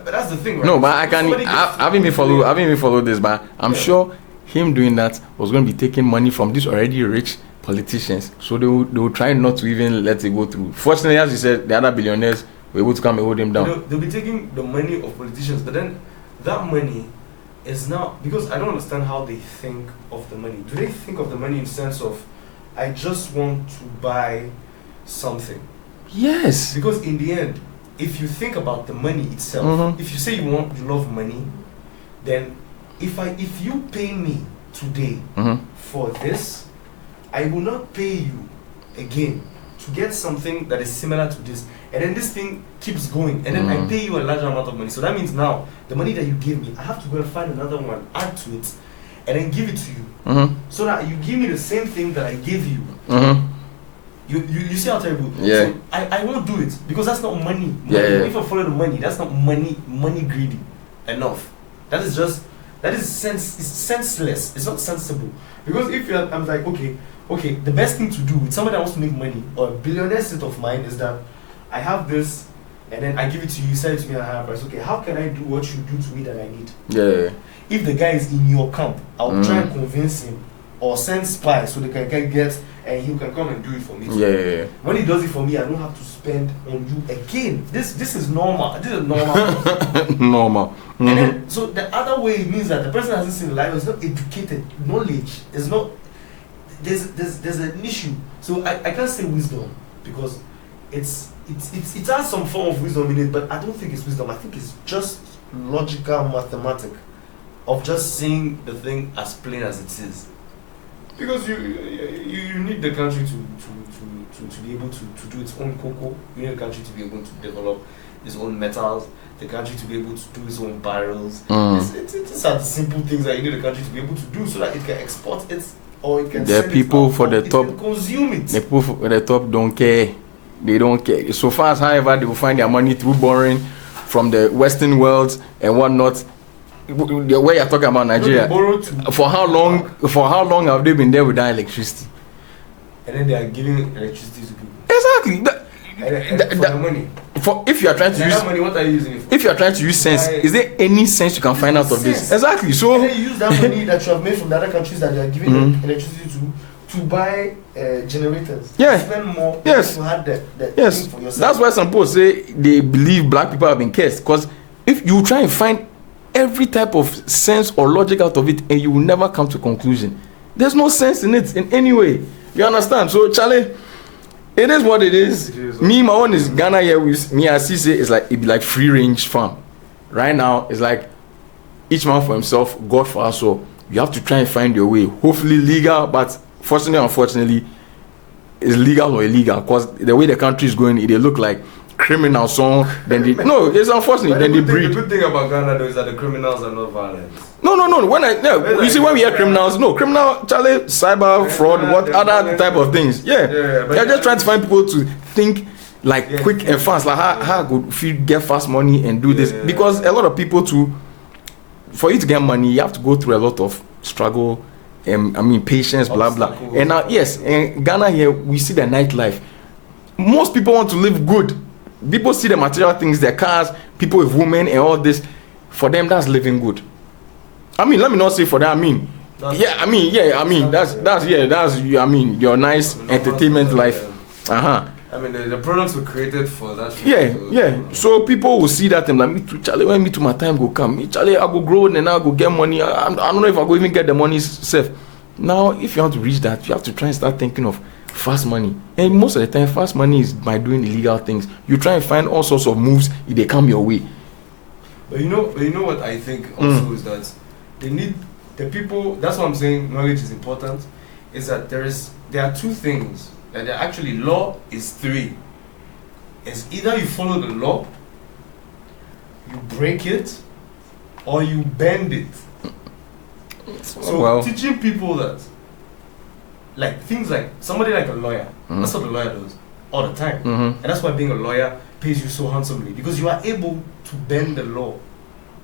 that's the thing, right? No, but I haven't even followed this, but I'm sure him doing that was going to be taking money from these already rich politicians. So they will try not to even let it go through. Fortunately, as you said, the other billionaires were able to come and hold him down. They'll be taking the money of politicians, but then that money is now, because I don't understand how they think of the money. Do they think of the money in the sense of, I just want to buy something? Yes. Because in the end, if you think about the money itself, if you say you love money, then if you pay me today for this, I will not pay you again to get something that is similar to this, and then this thing keeps going, and then I pay you a larger amount of money. So that means now the money that you give me, I have to go and find another one, add to it, and then give it to you, so that you give me the same thing that I gave you. You see how terrible? Yeah. So I won't do it because that's not money. Yeah. If I follow the money, that's not money greedy enough. That is it's senseless. It's not sensible. Because if I'm like, okay, the best thing to do with somebody that wants to make money, or a billionaire state of mind, is that I have this and then I give it to you, sell it to me at a higher price. Okay, how can I do what you do to me that I need? Yeah. If the guy is in your camp, I'll try and convince him or send spies so they can get, and he can come and do it for me. Yeah. When he does it for me, I don't have to spend on you again. This is normal. This is normal. Normal. And then, so the other way means that the person hasn't seen life, is not educated. Knowledge is not. There's an issue. So I can't say wisdom because it has some form of wisdom in it, but I don't think it's wisdom. I think it's just logical mathematics of just seeing the thing as plain as it is. Because you need the country to be able to do its own cocoa. You need the country to be able to develop its own metals. The country to be able to do its own barrels. These are the simple things that you need the country to be able to do so that it can export it, or it can the sell people it for the it top can consume it. The people for the top don't care. They don't care. So far as, however, they will find their money through borrowing from the Western world and whatnot. Where you're talking about Nigeria, for how long have they been there without electricity? And then they are giving electricity to people. Exactly. For the money. If you are trying to use that money, what are you using it for? If you are trying to use sense, is there any sense you can find out of this? Exactly. So and then you use that money that you have made from the other countries that you are giving electricity to buy generators. Yeah. Spend more. Yes. To have the yes. thing for yourself. That's why some people say they believe black people have been cursed. Because if you try and find every type of sense or logic out of it, and you will never come to conclusion. There's no sense in it in any way. You understand? So Charlie, it is what it is. Me, my own is Ghana here with me. As he say, it's like it be like free range farm. Right now, it's like each man for himself, God for us all. You have to try and find your way. Hopefully legal, but fortunately, unfortunately, it's legal or illegal. Because the way the country is going, they look like criminal song. Then they, no, it's unfortunate. Then they breed. The good thing about Ghana though is that the criminals are not violent. No. You see, when we hear criminals, criminal, Charlie, cyber fraud, what other type of things? Yeah. They're just trying to find people to think like quick and fast, like how could you get fast money and do this? Because a lot of people for you to get money, you have to go through a lot of struggle. Patience, blah blah. And now, yes, in Ghana here, we see the nightlife. Most people want to live good. People see the material things, their cars, people with women and all this. For them, that's living good. Let me not say for that. That's your nice entertainment life. The products were created for that. Yeah. So people will see that and like, me too, Charlie, when me to my time go come. Me, Charlie, I go grow and I go get money. I don't know if I go even get the money safe. Now, if you want to reach that, you have to try and start thinking of fast money. And most of the time, fast money is by doing illegal things. You try and find all sorts of moves if they come your way. But you know what I think also is that they need the people. That's what I'm saying. Knowledge is important. Is that there are two things. That actually law is three. It's either you follow the law, you break it, or you bend it. So teaching people that, like things like somebody like a lawyer, that's what a lawyer does all the time, and that's why being a lawyer pays you so handsomely, because you are able to bend the law,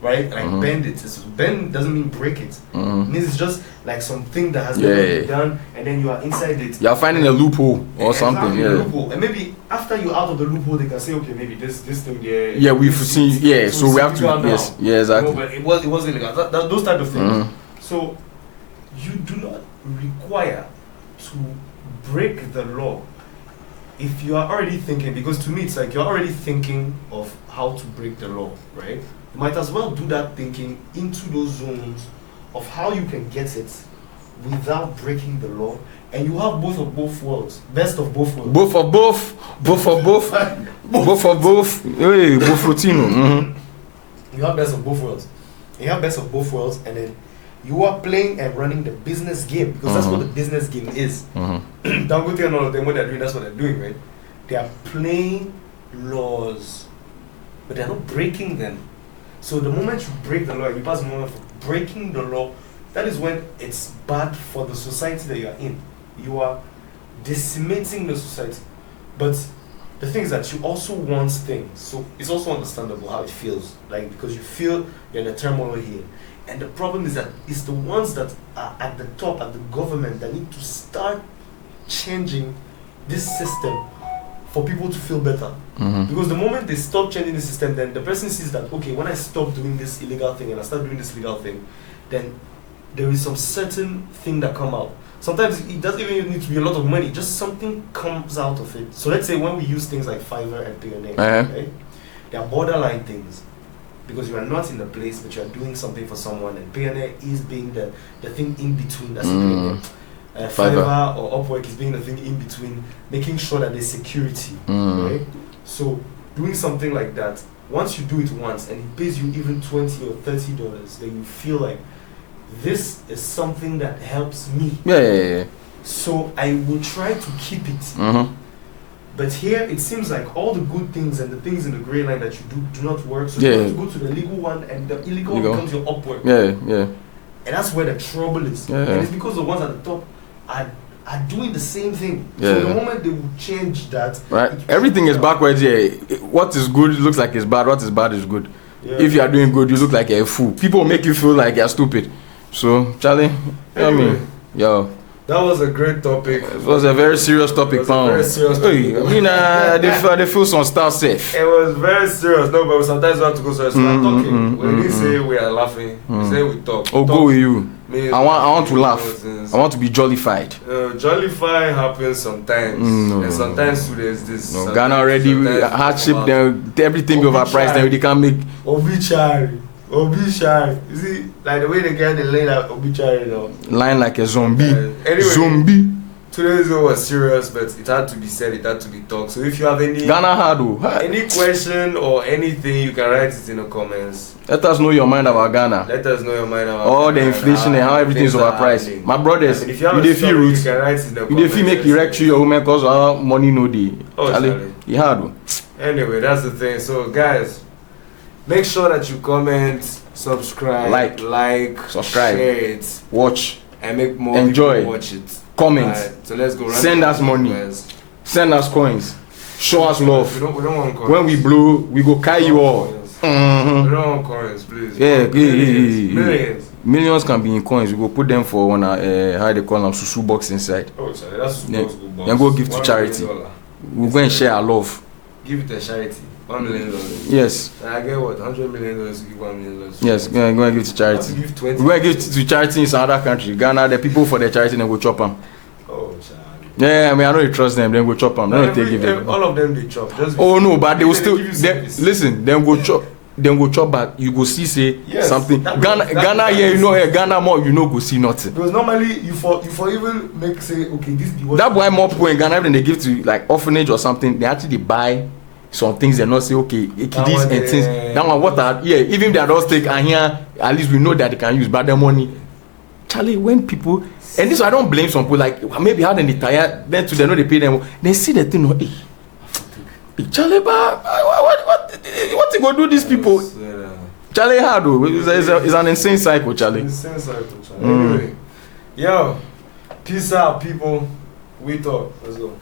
right? Like bend it. Bend doesn't mean break it. It means it's just like something that has been done, and then you are inside it. You are finding a loophole or something. A loophole. And maybe after you're out of the loophole, they can say, okay, maybe this thing there. Yeah, we've seen. Yeah, so we have to. Yes. Yeah, exactly. No, but it was illegal. Those type of things. So you do not require to break the law if you are already thinking, because to me it's like you're already thinking of how to break the law, right? You might as well do that thinking into those zones of how you can get it without breaking the law, and you have both of both worlds, best of both worlds. Both of both. Both of both. Both of both. Hey, both routine. You have best of both worlds. You have best of both worlds, and then you are playing and running the business game, because that's what the business game is. Dangote and all of them, what they're doing, that's what they're doing, right? They are playing laws, but they're not breaking them. So the moment you break the law, you pass the moment for breaking the law, that is when it's bad for the society that you are in. You are decimating the society. But the thing is that you also want things, so it's also understandable how it feels, like, because you feel you're in a turmoil here. And the problem is that it's the ones that are at the top, at the government, that need to start changing this system for people to feel better. Because the moment they stop changing the system, then the person sees that, okay, when I stop doing this illegal thing and I start doing this legal thing, then there is some certain thing that come out. Sometimes it doesn't even need to be a lot of money, just something comes out of it. So let's say when we use things like Fiverr and Payoneer, right? They are borderline things, because you are not in the place, but you are doing something for someone, and Payoneer is being the thing in between. That's Payoneer. Fiverr or Upwork is being the thing in between, making sure that there's security, right? So doing something like that, once you do it once and it pays you even $20 or $30, then you feel like this is something that helps me. Yeah. So I will try to keep it. But here it seems like all the good things and the things in the gray line that you do not work. So you have to go to the legal one, and the illegal one becomes your Upwork. Yeah. And that's where the trouble is. Yeah. And it's because the ones at the top are doing the same thing. Yeah. So the moment they will change that, right? Everything is backwards here. What is good looks like it's bad. What is bad is good. Yeah. If you are doing good, you look like you're a fool. People make you feel like you're stupid. So, Charlie, anyway, I mean, yo. That was a great topic. It was a very serious topic, very serious topic. They feel some stuff safe. It was very serious. No, but sometimes we have to go serious. We are talking. We didn't say we are laughing. We say we talk. Oh, talk go with you. I want to laugh. Things. I want to be jollified. Jollify happens sometimes. And sometimes too there's this. Ghana already hardship. Then everything be overpriced. Then they can't make. Obituary. You see, like the way they get the line like obituary, Line like a zombie. Anyway, zombie. Today's one was serious, but it had to be said, it had to be talked. So if you have any any question or anything, you can write it in the comments. Let us know your mind about Ghana. Let us know your mind about all the inflation and how everything is overpriced. My brothers, if you have a story, you can write it in the comments. You feel make direct to your woman because our money no dey. Charlie. Anyway, that's the thing. So guys, make sure that you comment, subscribe, like, subscribe, share it, watch, and make more enjoy, people watch it. Comment. Right, so let's go. Send us money. Send us coins. Show us love. We don't want coins. When we blow, we go carry you all. We don't want coins, please. Yeah, millions. Millions can be in coins. We go put them for one how they call them susu box inside. Oh, sorry, that's susu box. Then go give to charity. We'll go and share our love. Give it to charity. $1 million. Yes. I get what? $100 million to give $1 million. Yes, go and give to charity. Give 20. We go and give to charity in some other country. Ghana, the people for the charity, then go chop them. Oh, Charlie. Yeah, I mean, I don't trust them. Then go chop them. All of them they chop. Oh no, but they will still. Listen, then go chop. Then go chop back. You go see say something. Ghana here, you know here. Ghana more, you know go see nothing. Because normally you for even make say okay this. That's why more people in Ghana when they give to like orphanage or something, they actually buy some things and not say okay kiddies and things. That one what are even if they are not take and here at least we know that they can use but the money. Charlie, when people and this I don't blame some people like maybe how they tired then to they know they pay them they see the thing Charlie, but what they go do these people? Charlie, how do? It's an insane cycle, Charlie. Insane cycle, Charlie. Anyway, yo, peace out, people. We talk. Let's go.